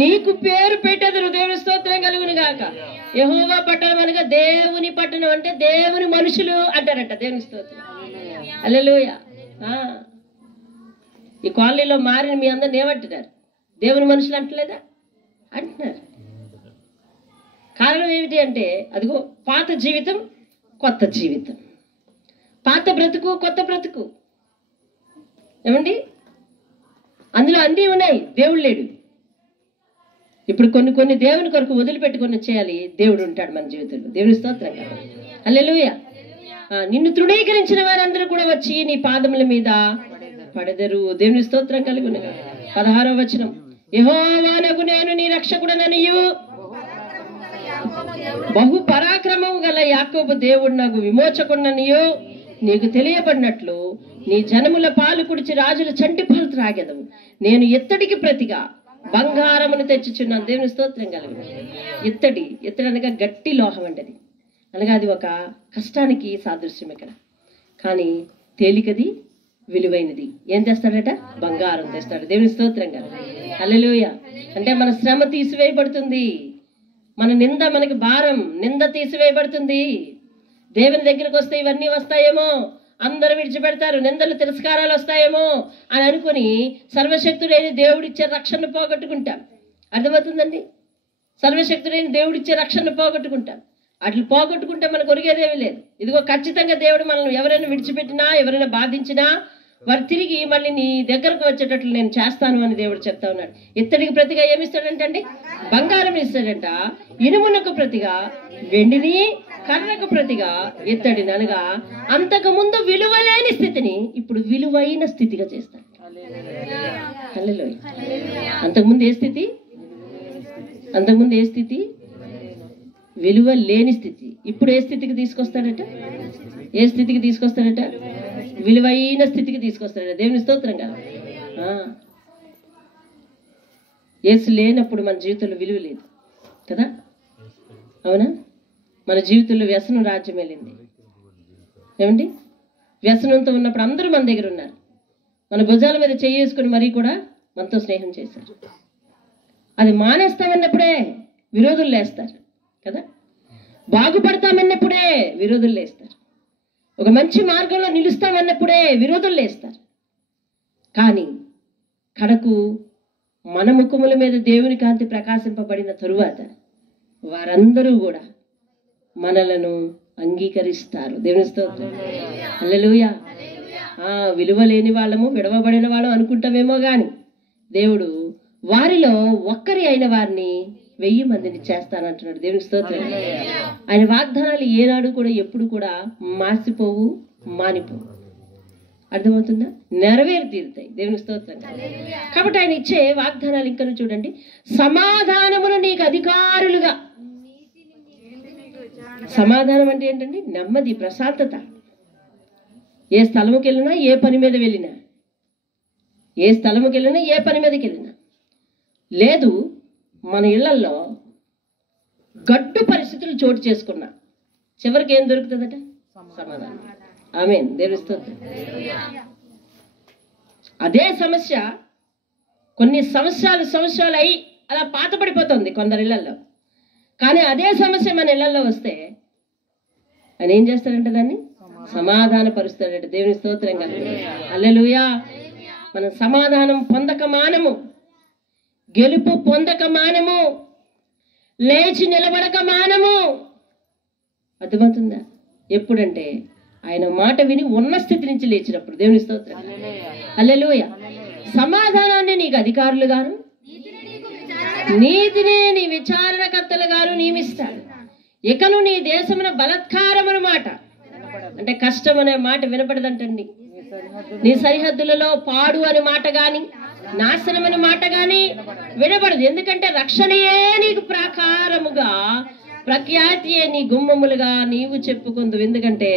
నీకు పేరు పెట్టెదరు. దేవుని స్తోత్రం కలుగును గాక. యెహోవా పట్టణం అనగా దేవుని పట్టణం, అంటే దేవుని మనుషులు అంటారట. దేవుని స్తోత్రం. హల్లెలూయా. ఈ కాలనీలో మారిన మీ అందరిని ఏమంటున్నారు? దేవుని మనుషులు అంటలేదా? అంటున్నారు. కారణం ఏమిటి అంటే, అదిగో పాత జీవితం కొత్త జీవితం, పాత బ్రతుకు కొత్త బ్రతుకు. ఏమండి? అందులో అన్నీ ఉన్నాయి, దేవుడు లేడు. ఇప్పుడు కొన్ని దేవుని కొరకు వదిలిపెట్టుకొని చేయాలి. దేవుడు ఉంటాడు మన జీవితంలో. దేవుని స్తోత్రం. హల్లెలూయా. నిన్ను తృణీకరించిన వారందరూ కూడా వచ్చి నీ పాదముల మీద పడెదరు. దేవుని స్తోత్రం కలుగును. 16వ వచనం. యెహోవానగు నేను నీ రక్షకుడననియు బహు పరాక్రమము గల యాకోబు దేవుడు నాకు విమోచకుడననియు నీకు తెలియబడినట్లు నీ జనముల పాలు కుడిచి రాజుల చంటి పాలు త్రాగెదవు. నేను ఇత్తడికి ప్రతిగా బంగారమును తెచ్చుచున్నాను. దేవుని స్తోత్రం కలుగును. ఇత్తడి అనగా గట్టి లోహం అండి. అనగా అది ఒక కష్టానికి సాదృశ్యం ఇక్కడ. కానీ తేలికది, విలువైనది ఏం తెస్తాడట? బంగారం తెస్తాడు. దేవుని స్తోత్రం కదా. హల్లెలూయా. అంటే మన శ్రమ తీసివేయబడుతుంది, మన నింద, మనకి భారం, నింద తీసివేయబడుతుంది. దేవుని దగ్గరకు వస్తే ఇవన్నీ వస్తాయేమో, అందరూ విడిచిపెడతారు, నిందలు తిరస్కారాలు వస్తాయేమో అని అనుకుని సర్వశక్తుడైన దేవుడిచ్చే రక్షణ పోగొట్టుకుంటాం. అర్థమవుతుందండి? సర్వశక్తుడైన దేవుడిచ్చే రక్షణ పోగొట్టుకుంటాం. అట్లా పోగొట్టుకుంటే మనకు ఒరిగేదేమీ లేదు. ఇదిగో ఖచ్చితంగా దేవుడు మనల్ని ఎవరైనా విడిచిపెట్టినా, ఎవరైనా బాధించినా వారు తిరిగి మళ్ళీ నీ దగ్గరకు వచ్చేటట్లు నేను చేస్తాను అని దేవుడు చెప్తా ఉన్నాడు. ఇత్తడికి ప్రతిగా ఏమిస్తాడంటండి? బంగారం ఇస్తాడంట. ఇనుమునకు ప్రతిగా వెండిని, కర్రకు ప్రతిగా ఇత్తడిని. అనగా అంతకు ముందు విలువలేని స్థితిని ఇప్పుడు విలువైన స్థితిగా చేస్తాడు. హల్లెలూయా. అంతకుముందు ఏ స్థితి? అంతకుముందు ఏ స్థితి? విలువ లేని స్థితి. ఇప్పుడు ఏ స్థితికి తీసుకొస్తాడట? ఏ స్థితికి తీసుకొస్తాడట? విలువైన స్థితికి తీసుకొస్తాడట. దేవుని స్తోత్రం కదా. యేసు లేనప్పుడు మన జీవితంలో విలువ లేదు కదా, అవునా? మన జీవితంలో వ్యసనం రాజ్యం వెళ్ళింది. ఏమండి? వ్యసనంతో ఉన్నప్పుడు అందరూ మన దగ్గర ఉన్నారు, మన భుజాల మీద చేసుకుని మరీ కూడా మనతో స్నేహం చేశారు. అది మానేస్తామన్నప్పుడే విరోధులు లేస్తారు కదా. బాగుపడతామన్నప్పుడే విరోధులు లేస్తారు. ఒక మంచి మార్గంలో నిలుస్తామన్నప్పుడే విరోధులు లేస్తారు. కానీ కడకు మన ముఖముల మీద దేవుని కాంతి ప్రకాశింపబడిన తరువాత వారందరూ కూడా మనలను అంగీకరిస్తారు. దేవుని స్తోత్రం. హల్లెలూయా. విలువ లేని వాళ్ళము, విడవబడిన వాళ్ళం అనుకుంటామేమో కానీ దేవుడు వారిలో ఒక్కరి అయిన వారిని 1000 మందిని చేస్తానంటున్నాడు. దేవుని స్తోత్రం. ఆయన వాగ్దానాలు ఏనాడు కూడా ఎప్పుడు కూడా మాసిపోవు, మానిపోవు. అర్థమవుతుందా? నెరవేరు తీరుతాయి. దేవుని స్తోత్రం. కాబట్టి ఆయన ఇచ్చే వాగ్దానాలు ఇంకా చూడండి. సమాధానమును నీకు అధికారులుగా. సమాధానం అంటే ఏంటండి? నెమ్మది, ప్రశాంతత. ఏ స్థలముకి వెళ్ళినా, ఏ పని మీద వెళ్ళినా, ఏ స్థలముకి వెళ్ళినా, ఏ పని మీదకి వెళ్ళినా లేదు. మన ఇళ్లలో గడ్డు పరిస్థితులు చోటు చేసుకున్నా చివరికి ఏం దొరుకుతుందట? సమాధానం. ఆమేన్. దేవుని స్తోత్రం. అదే సమస్య కొన్ని సంవత్సరాలు అయి అలా పాతపడిపోతుంది కొందరి ఇళ్లలో. కానీ అదే సమస్య మన ఇళ్లలో వస్తే ఆయన ఏం చేస్తాడంటే దాన్ని సమాధాన పరుస్తాడట. దేవుని స్తోత్రం కదా. హల్లెలూయా. మనం సమాధానం పొందక మానము, గెలుపు పొందక మానము, లేచి నిలబడక మానము. అర్థమవుతుందా? ఎప్పుడంటే ఆయన మాట విని ఉన్న స్థితి నుంచి లేచినప్పుడు. దేవుని స్తోత్రం. హల్లెలూయా. సమాధానాన్ని నీకు అధికారులుగాను, నీతిని నీ విచారణకర్తలుగాను నియమిస్తాడు. ఇకను నీ దేశమున బలత్కారమున మాట, అంటే కష్టం అనే మాట వినపడదంటండి. నీ సరిహద్దులలో పాడు అనే మాట గాని, నాశనం అనే మాట గాని వినపడదు. ఎందుకంటే రక్షణయే నీకు ప్రాకారముగా, ప్రఖ్యాతియే నీ గుమ్మములుగా నీవు చెప్పుకుందు. ఎందుకంటే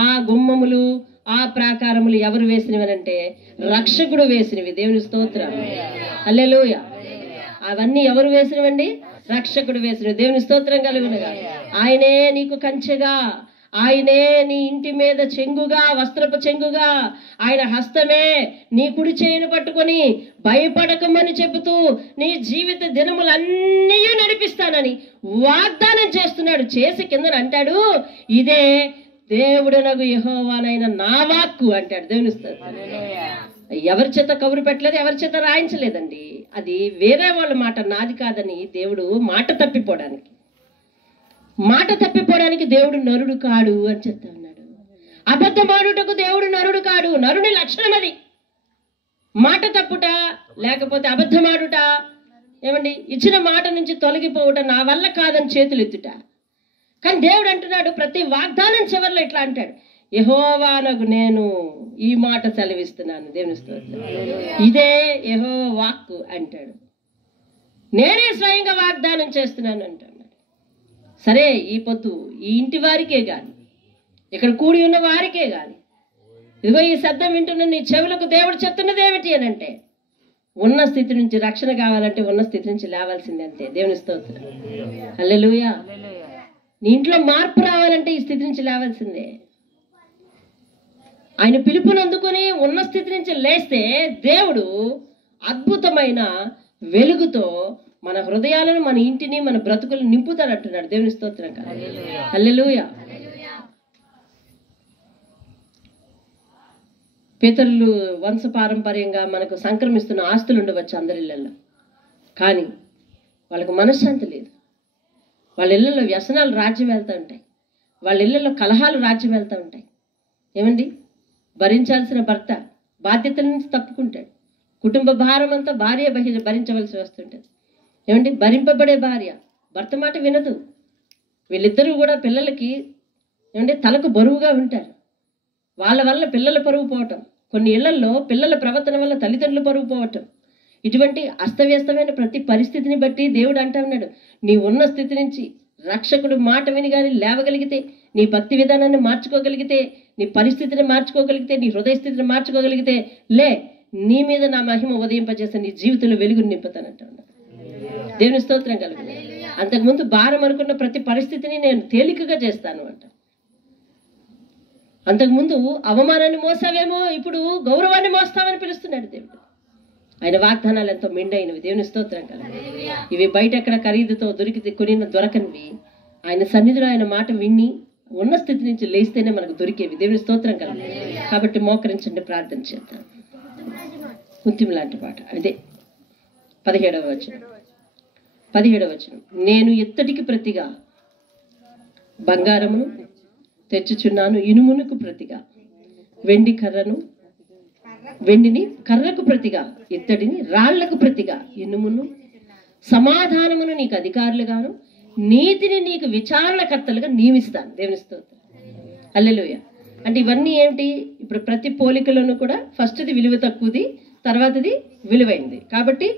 ఆ గుమ్మములు, ఆ ప్రాకారములు ఎవరు వేసినవనంటే రక్షకుడు వేసినవి. దేవుని స్తోత్రం. హల్లెలూయా. అవన్నీ ఎవరు వేసినవండి? రక్షకుడు వేసినవి. దేవుని స్తోత్రం కలుగునుగా. ఆయనే నీకు కంచెగా, ఆయనే నీ ఇంటి మీద చెంగుగా, వస్త్రపు చెంగుగా, ఆయన హస్తమే నీ కుడి చేయిని పట్టుకొని భయపడకమని చెబుతూ నీ జీవిత దినములన్నీ నడిపిస్తానని వాగ్దానం చేస్తున్నాడు. చేసి కింద అంటాడు, ఇదే దేవుడనగు యెహోవానైన నా వాక్కు అంటాడు. దేవుని స్తోత్రం. ఎవరి చేత కబురు పెట్టలేదు, ఎవరి చేత రాయించలేదండి. అది వేరే వాళ్ళ మాట, నాది కాదని. దేవుడు మాట తప్పిపోవడానికి దేవుడు నరుడు కాడు అని చెప్తా ఉన్నాడు. అబద్ధమాడుటకు దేవుడు నరుడు కాడు. నరుని లక్షణం అది, మాట తప్పుట, లేకపోతే అబద్ధమాడుట. ఏమండి? ఇచ్చిన మాట నుంచి తొలగిపోవుట, నా వల్ల కాదని చేతులు ఎత్తుట. కానీ దేవుడు అంటున్నాడు, ప్రతి వాగ్దానం చివరిలో ఇట్లా అంటాడు, యెహోవానగు నేను ఈ మాట సెలవిస్తున్నాను. దేవుని స్తోత్రం. ఇదే యెహోవా వాక్కు అంటాడు. నేనే స్వయంగా వాగ్దానం చేస్తున్నాను అంటున్నాడు. సరే, ఈ పొద్దు ఈ ఇంటి వారికే గాని, ఇక్కడ కూడి ఉన్న వారికే గాని, ఇదిగో ఈ శబ్దం వింటున్న నీ చెవులకు దేవుడు చెప్తున్నది ఏమిటి అని అంటే, ఉన్న స్థితి నుంచి రక్షణ కావాలంటే ఉన్న స్థితి నుంచి లేవాల్సిందే, అంతే. దేవుని స్తోత్రం. హల్లెలూయా. నీ ఇంట్లో మార్పు రావాలంటే ఈ స్థితి నుంచి లేవాల్సిందే. ఆయన పిలుపుని అందుకొని ఉన్న స్థితి నుంచి లేస్తే దేవుడు అద్భుతమైన వెలుగుతో మన హృదయాలను, మన ఇంటిని, మన బ్రతుకులను నింపుతాడు అంటున్నాడు. దేవుని స్తోత్రం కదా. హల్లెలూయా. పితరులు వంశపారంపర్యంగా మనకు సంక్రమిస్తున్న ఆస్తులు ఉండవచ్చు అందరి ఇళ్లలో, కానీ వాళ్ళకు మనశ్శాంతి లేదు. వాళ్ళ ఇళ్లలో వ్యసనాలు రాజ్యం వెళ్తూ ఉంటాయి, వాళ్ళ ఇళ్లలో కలహాలు రాజ్యం వెళ్తూ ఉంటాయి. ఏమండి, భరించాల్సిన భర్త బాధ్యతల నుంచి తప్పుకుంటాడు. కుటుంబ భారం అంతా భార్య భరించవలసి వస్తుంటుంది. ఏమండి, భరింపబడే భార్య భర్త మాట వినదు. వీళ్ళిద్దరూ కూడా పిల్లలకి ఏమంటే తలకు బరువుగా ఉంటారు. వాళ్ళ వల్ల పిల్లల పరువు పోవటం, కొన్ని ఇళ్లలో పిల్లల ప్రవర్తన వల్ల తల్లిదండ్రులు పరువు పోవటం, ఇటువంటి అస్తవ్యస్తమైన ప్రతి పరిస్థితిని బట్టి దేవుడు అంటా ఉన్నాడు, నీ ఉన్న స్థితి నుంచి రక్షకుడు మాట విని కానీ లేవగలిగితే, నీ భక్తి విధానాన్ని మార్చుకోగలిగితే, నీ పరిస్థితిని మార్చుకోగలిగితే, నీ హృదయ స్థితిని మార్చుకోగలిగితే, నీ మీద నా మహిమ ఉదయింపజేస్తే నీ జీవితంలో వెలుగుని నింపుతానంటా ఉన్నాడు. దేవుని స్తోత్రం కలుగు. అంతకుముందు భారం అనుకున్న ప్రతి పరిస్థితిని నేను తేలికగా చేస్తాను అంట. అంతకుముందు అవమానాన్ని మోసావేమో, ఇప్పుడు గౌరవాన్ని మోస్తామని పిలుస్తున్నాడు దేవుడు. ఆయన వాగ్దానాలు ఎంతో మెండైనవి. దేవుని స్తోత్రం కలుగు. ఇవి బయట ఎక్కడ ఖరీదుతో దొరకనివి. ఆయన సన్నిధిలో ఆయన మాట విని ఉన్న స్థితి నుంచి లేస్తేనే మనకు దొరికేవి. దేవుని స్తోత్రం కలుగు. కాబట్టి మోకరించండి, ప్రార్థన చేద్దాం. కుంతిం లాంటి పాట అదే 17వ వచనం. నేను ఇత్తడికి ప్రతిగా బంగారమును తెచ్చుచున్నాను, ఇనుమునకు ప్రతిగా వెండిని కర్రకు ప్రతిగా, ఇత్తడిని రాళ్లకు ప్రతిగా, ఇనుమును సమాధానమును నీకు అధికారులుగాను, నీతిని నీకు విచారణకర్తలుగా నియమిస్తాను. దేవుని స్తోత్రం. హల్లెలూయా. అంటే ఇవన్నీ ఏమిటి? ఇప్పుడు ప్రతి పోలికలోనూ కూడా ఫస్ట్ది విలువ తక్కువది, తర్వాతది విలువైంది. కాబట్టి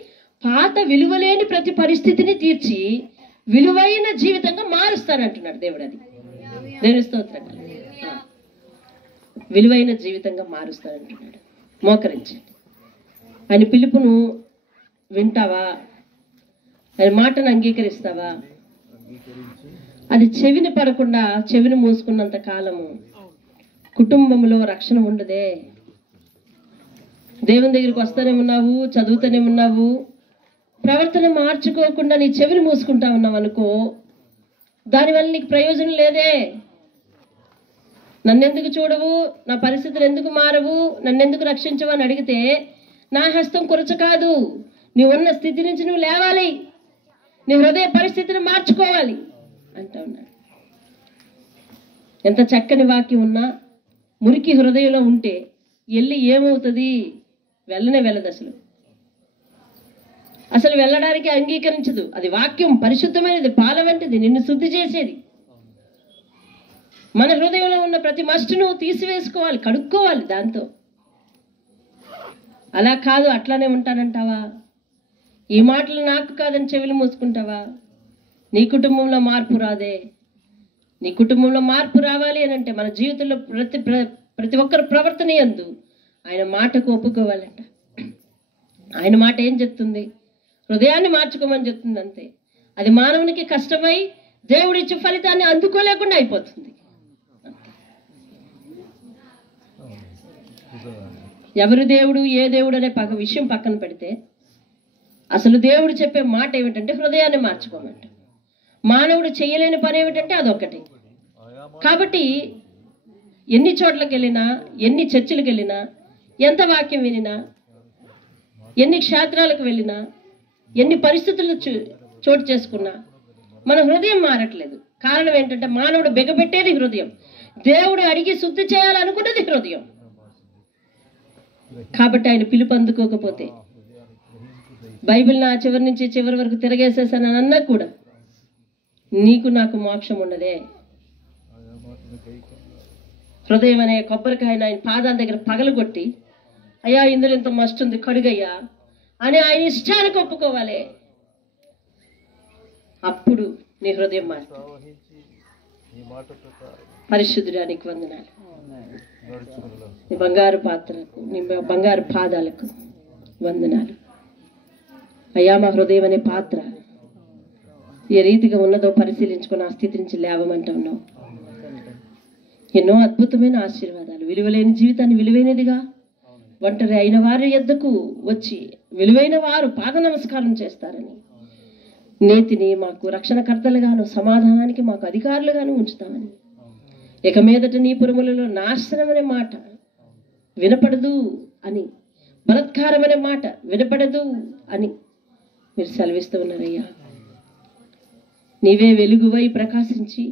పాత విలువలేని ప్రతి పరిస్థితిని తీర్చి విలువైన జీవితంగా మారుస్తానంటున్నాడు దేవుడు. అది దేవుని స్తోత్రం. విలువైన జీవితంగా మారుస్తానంటున్నాడు. మోకరించండి. ఆయన పిలుపును వింటావా? ఆయన మాటను అంగీకరిస్తావా? అది చెవిని పడకుండా చెవిని మూసుకున్నంత కాలము కుటుంబంలో రక్షణ ఉండదే. దేవుని దగ్గరికి వస్తూనే ఉన్నావు, చదువుతూనే ఉన్నావు, ప్రవర్తన మార్చుకోకుండా నీ చెవిని మూసుకుంటా ఉన్నావు అనుకో, దానివల్ల నీకు ప్రయోజనం లేదే. నన్నెందుకు చూడవు, నా పరిస్థితులు ఎందుకు మారవు, నన్నెందుకు రక్షించవు అని అడిగితే నా హస్తం కురచ కాదు. నీ ఉన్న స్థితి నుంచి నువ్వు లేవాలి, నీ హృదయ పరిస్థితిని మార్చుకోవాలి అంటా ఉన్నాడు. ఎంత చక్కని వాక్యం ఉన్నా మురికి హృదయంలో ఉంటే వెళ్ళి ఏమవుతుంది? వెళ్ళదు. అసలు వెళ్ళడానికి అంగీకరించదు. అది వాక్యం పరిశుద్ధమైనది, పాల వంటిది, నిన్ను శుద్ధి చేసేది. మన హృదయంలో ఉన్న ప్రతి మస్టును తీసివేసుకోవాలి, కడుక్కోవాలి దాంతో. అలా కాదు, అట్లానే ఉంటానంటావా? ఈ మాటలు నాకు కాదని చెవులు మూసుకుంటావా? నీ కుటుంబంలో మార్పు రాదే. నీ కుటుంబంలో మార్పు రావాలి అని అంటే మన జీవితంలో ప్రతి ఒక్కరి ప్రవర్తన యందు ఆయన మాటకు ఒప్పుకోవాలంట. ఆయన మాట ఏం చెప్తుంది? హృదయాన్ని మార్చుకోమని చెప్తుంది అంతే. అది మానవునికి కష్టమై దేవుడిచ్చే ఫలితాన్ని అందుకోలేకుండా అయిపోతుంది. ఎవరు దేవుడు, ఏ దేవుడు అనే విషయం పక్కన పెడితే అసలు దేవుడు చెప్పే మాట ఏమిటంటే హృదయాన్ని మార్చుకోమంట. మానవుడు చేయలేని పని ఏమిటంటే అదొక్కటి. కాబట్టి ఎన్ని చోట్లకి వెళ్ళినా, ఎన్ని చర్చిలకు వెళ్ళినా, ఎంత వాక్యం వినినా, ఎన్ని క్షేత్రాలకు వెళ్ళినా, ఎన్ని పరిస్థితులు చోటు చేసుకున్నా మన హృదయం మారట్లేదు. కారణం ఏంటంటే మానవుడు బెగబెట్టేది హృదయం, దేవుడు అడిగి శుద్ధి చేయాలనుకున్నది హృదయం. కాబట్టి ఆయన పిలుపు అందుకోకపోతే బైబిల్ నా చివరి నుంచి చివరి వరకు తిరగేసేసాను అన్నా కూడా నీకు నాకు మోక్షం ఉండదే. హృదయం అనే కొబ్బరికాయను ఆయన పాదాల దగ్గర పగలగొట్టి, అయ్యా ఇందులో ఇంత మస్ట్ ఉంది కడుగయ్యా అని ఆయన ఇష్టానికి ఒప్పుకోవాలి. అప్పుడు నీ హృదయం మారుతుంది. పరిశుద్ధుడానికి వందనాలు. నీ బంగారు పాత్రకు, నీ బంగారు పాదాలకు వందనాలు అయ్యా. మా హృదయం అనే పాత్ర ఏ రీతిగా ఉన్నదో పరిశీలించుకొని ఆ స్థితి నుంచి లేవమంటా ఉన్నావు. ఎన్నో అద్భుతమైన ఆశీర్వాదాలు, విలువలేని జీవితాన్ని విలువైనదిగా ఒంటరి అయిన వారి యొద్దకు వచ్చి విలువైన వారు పాద నమస్కారం చేస్తారని, నేతిని మాకు రక్షణకర్తలుగాను సమాధానానికి మాకు అధికారులుగాను ఉంచుతామని, ఇక మీదట నీ పురములలో నాశనం అనే మాట వినపడదు అని, బలత్కారం అనే మాట వినపడదు అని మీరు సెలవిస్తూ ఉన్నారయ్యా. నీవే వెలుగువై ప్రకాశించి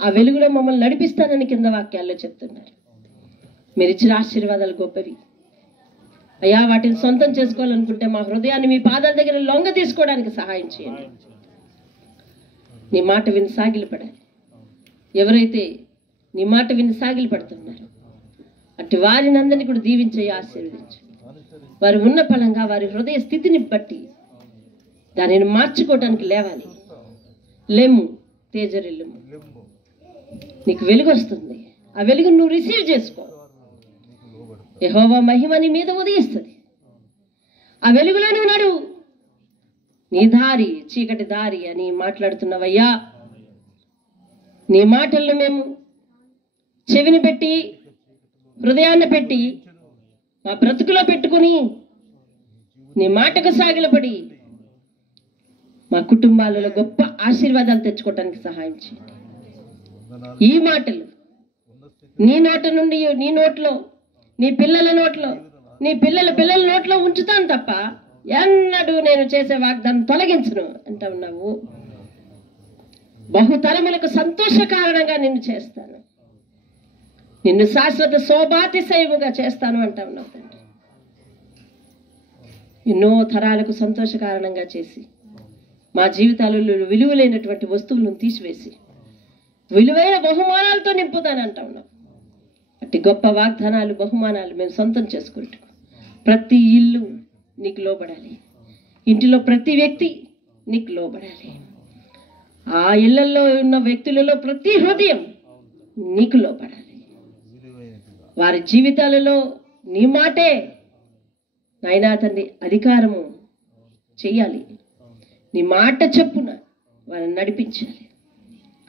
ఆ వెలుగులో మమ్మల్ని నడిపిస్తానని కింద వాక్యాల్లో చెప్తున్నారు. మీరు ఇచ్చిన ఆశీర్వాదాలు గొప్పవి అయ్యా. వాటిని సొంతం చేసుకోవాలనుకుంటే మా హృదయాన్ని మీ పాదాల దగ్గర లొంగ తీసుకోవడానికి సహాయం చేయండి. నీ మాట విని సాగిలపడాలి. ఎవరైతే నీ మాట విని సాగిలపడుతున్నారు అటు వారిని అందరినీ కూడా దీవించి ఆశీర్వదించు. వారు ఉన్న ఫలంగా వారి హృదయ స్థితిని బట్టి దానిని మార్చుకోవడానికి లేవాలి. లేము, తేజరిల్లుము. నీకు వెలుగు వస్తుంది. ఆ వెలుగును నువ్వు రిసీవ్ చేసుకో. యెహోవా మహిమ నీ మీద ఉదయిస్తుంది. ఆ వెలుగులో నువ్వు నడువు. నీ దారి చీకటి దారి అని మాట్లాడుతున్నావయ్యా. నీ మాటలను మేము చెవిని పెట్టి హృదయాన్ని పెట్టి మా బ్రతుకులో పెట్టుకుని నీ మాటకు సాగిలపడి మా కుటుంబాలలో గొప్ప ఆశీర్వాదాలు తెచ్చుకోవడానికి సహాయం చేయండి. ఈ మాటలు నీ నోట నుండి నీ నోట్లో, నీ పిల్లల నోట్లో, నీ పిల్లల నోట్లో ఉంచుతాను తప్ప ఎన్నడూ నేను చేసే వాగ్దానం తొలగించను అంటా ఉన్నావు. బహుతరములకు సంతోష కారణంగా నిన్ను చేస్తాను, నిన్ను శాశ్వత శోభాతిశయముగా చేస్తాను అంటా ఉన్నావు తండ్రి. ఎన్నో తరాలకు సంతోష కారణంగా చేసి మా జీవితాలలో విలువలైనటువంటి వస్తువులను తీసివేసి విలువైన బహుమానాలతో నింపుతానంటా ఉన్నాం. అట్టి గొప్ప వాగ్దానాలు, బహుమానాలు మేము సొంతం చేసుకుంటాం. ప్రతి ఇల్లు నీకు లోబడాలి. ఇంటిలో ప్రతి వ్యక్తి నీకు లోబడాలి. ఆ ఇళ్లలో ఉన్న వ్యక్తులలో ప్రతి హృదయం నీకు లోబడాలి. వారి జీవితాలలో నీ మాటే నాయనా తండ్రి అధికారము చెయ్యాలి. నీ మాట చెప్పున వారిని నడిపించాలి.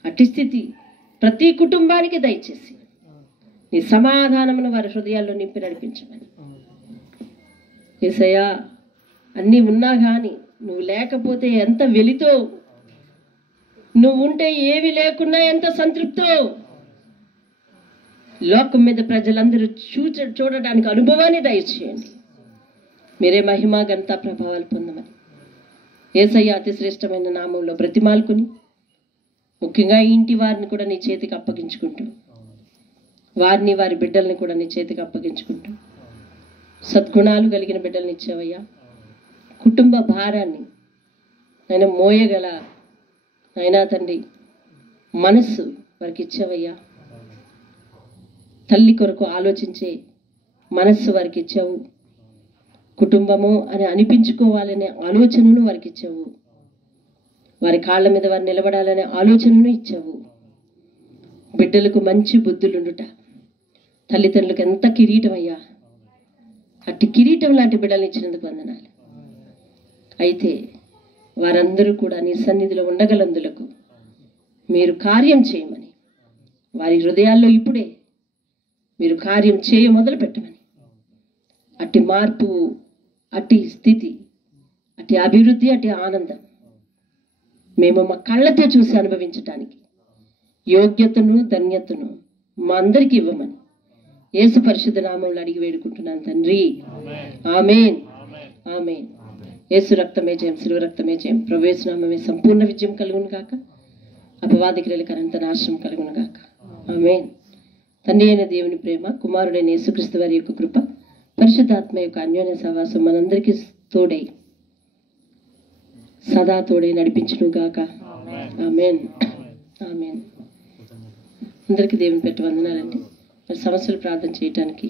అట్టి స్థితి ప్రతి కుటుంబానికి దయచేసి నీ సమాధానమును వారి హృదయాల్లో నింపి నడిపించమని. యేసయ్యా, అన్నీ ఉన్నా కానీ నువ్వు లేకపోతే ఎంత వెలితో, నువ్వు ఉంటే ఏవి లేకున్నా ఎంత సంతృప్తో. లోకం మీద ప్రజలందరూ చూడడానికి అనుభవాన్ని దయచేయండి. మీరే మహిమ ఘనత ప్రభావాలు పొందమని యేసయ్య అతి శ్రేష్టమైన నామంలో బ్రతిమాలుకుని, ముఖ్యంగా ఈ ఇంటి వారిని కూడా నీ చేతికి అప్పగించుకుంటూ, వారిని వారి బిడ్డల్ని కూడా నీ చేతికి అప్పగించుకుంటూ, సద్గుణాలు కలిగిన బిడ్డల్ని ఇచ్చావయ్యా. కుటుంబ భారాన్ని ఆయన మోయగల అయినా తండ్రి మనస్సు వారికి ఇచ్చావయ్యా. తల్లి కొరకు ఆలోచించే మనస్సు వారికి ఇచ్చావు. కుటుంబము అని అనిపించుకోవాలనే ఆలోచనను వారికి ఇచ్చావు. వారి కాళ్ళ మీద వారు నిలబడాలనే ఆలోచనను ఇచ్చావు. బిడ్డలకు మంచి బుద్ధులుండుట తల్లిదండ్రులకు ఎంత కిరీటం అయ్యా. అట్టి కిరీటం లాంటి బిడ్డలు ఇచ్చినందుకు వందనాలు. అయితే వారందరూ కూడా నీ సన్నిధిలో ఉండగలందులకు మీరు కార్యం చేయమని, వారి హృదయాల్లో ఇప్పుడే మీరు కార్యం చేయ మొదలు పెట్టమని, అట్టి మార్పు, అట్టి స్థితి, అట్టి అభివృద్ధి, అట్టి ఆనందం మేము మా కళ్ళతో చూసి అనుభవించటానికి యోగ్యతను, ధన్యతను మా అందరికీ ఇవ్వమని యేసు పరిశుద్ధ నామంలో అడిగి వేడుకుంటున్నాను తండ్రి. ఆమేన్, ఆమేన్. యేసు రక్తమే జయం, శిలువ రక్తమే జయం. ప్రభు యేసు నామమే సంపూర్ణ విజయం కలుగును గాక. అపవాది క్రియలకు అనంత నాశనం కలుగును గాక. ఆమేన్. తండ్రి అయిన దేవుని ప్రేమ, కుమారుడైన యేసుక్రీస్తు వారి యొక్క కృప, పరిశుద్ధాత్మ యొక్క అన్యోన్య సహవాసం మనందరికీ తోడై సదా తోడై నడిపించును గాక. ఆమేన్, ఆమేన్. అందరికీ దేవుని పెట్టి వందనాలండి. మరి సమస్యలు ప్రార్థన చేయటానికి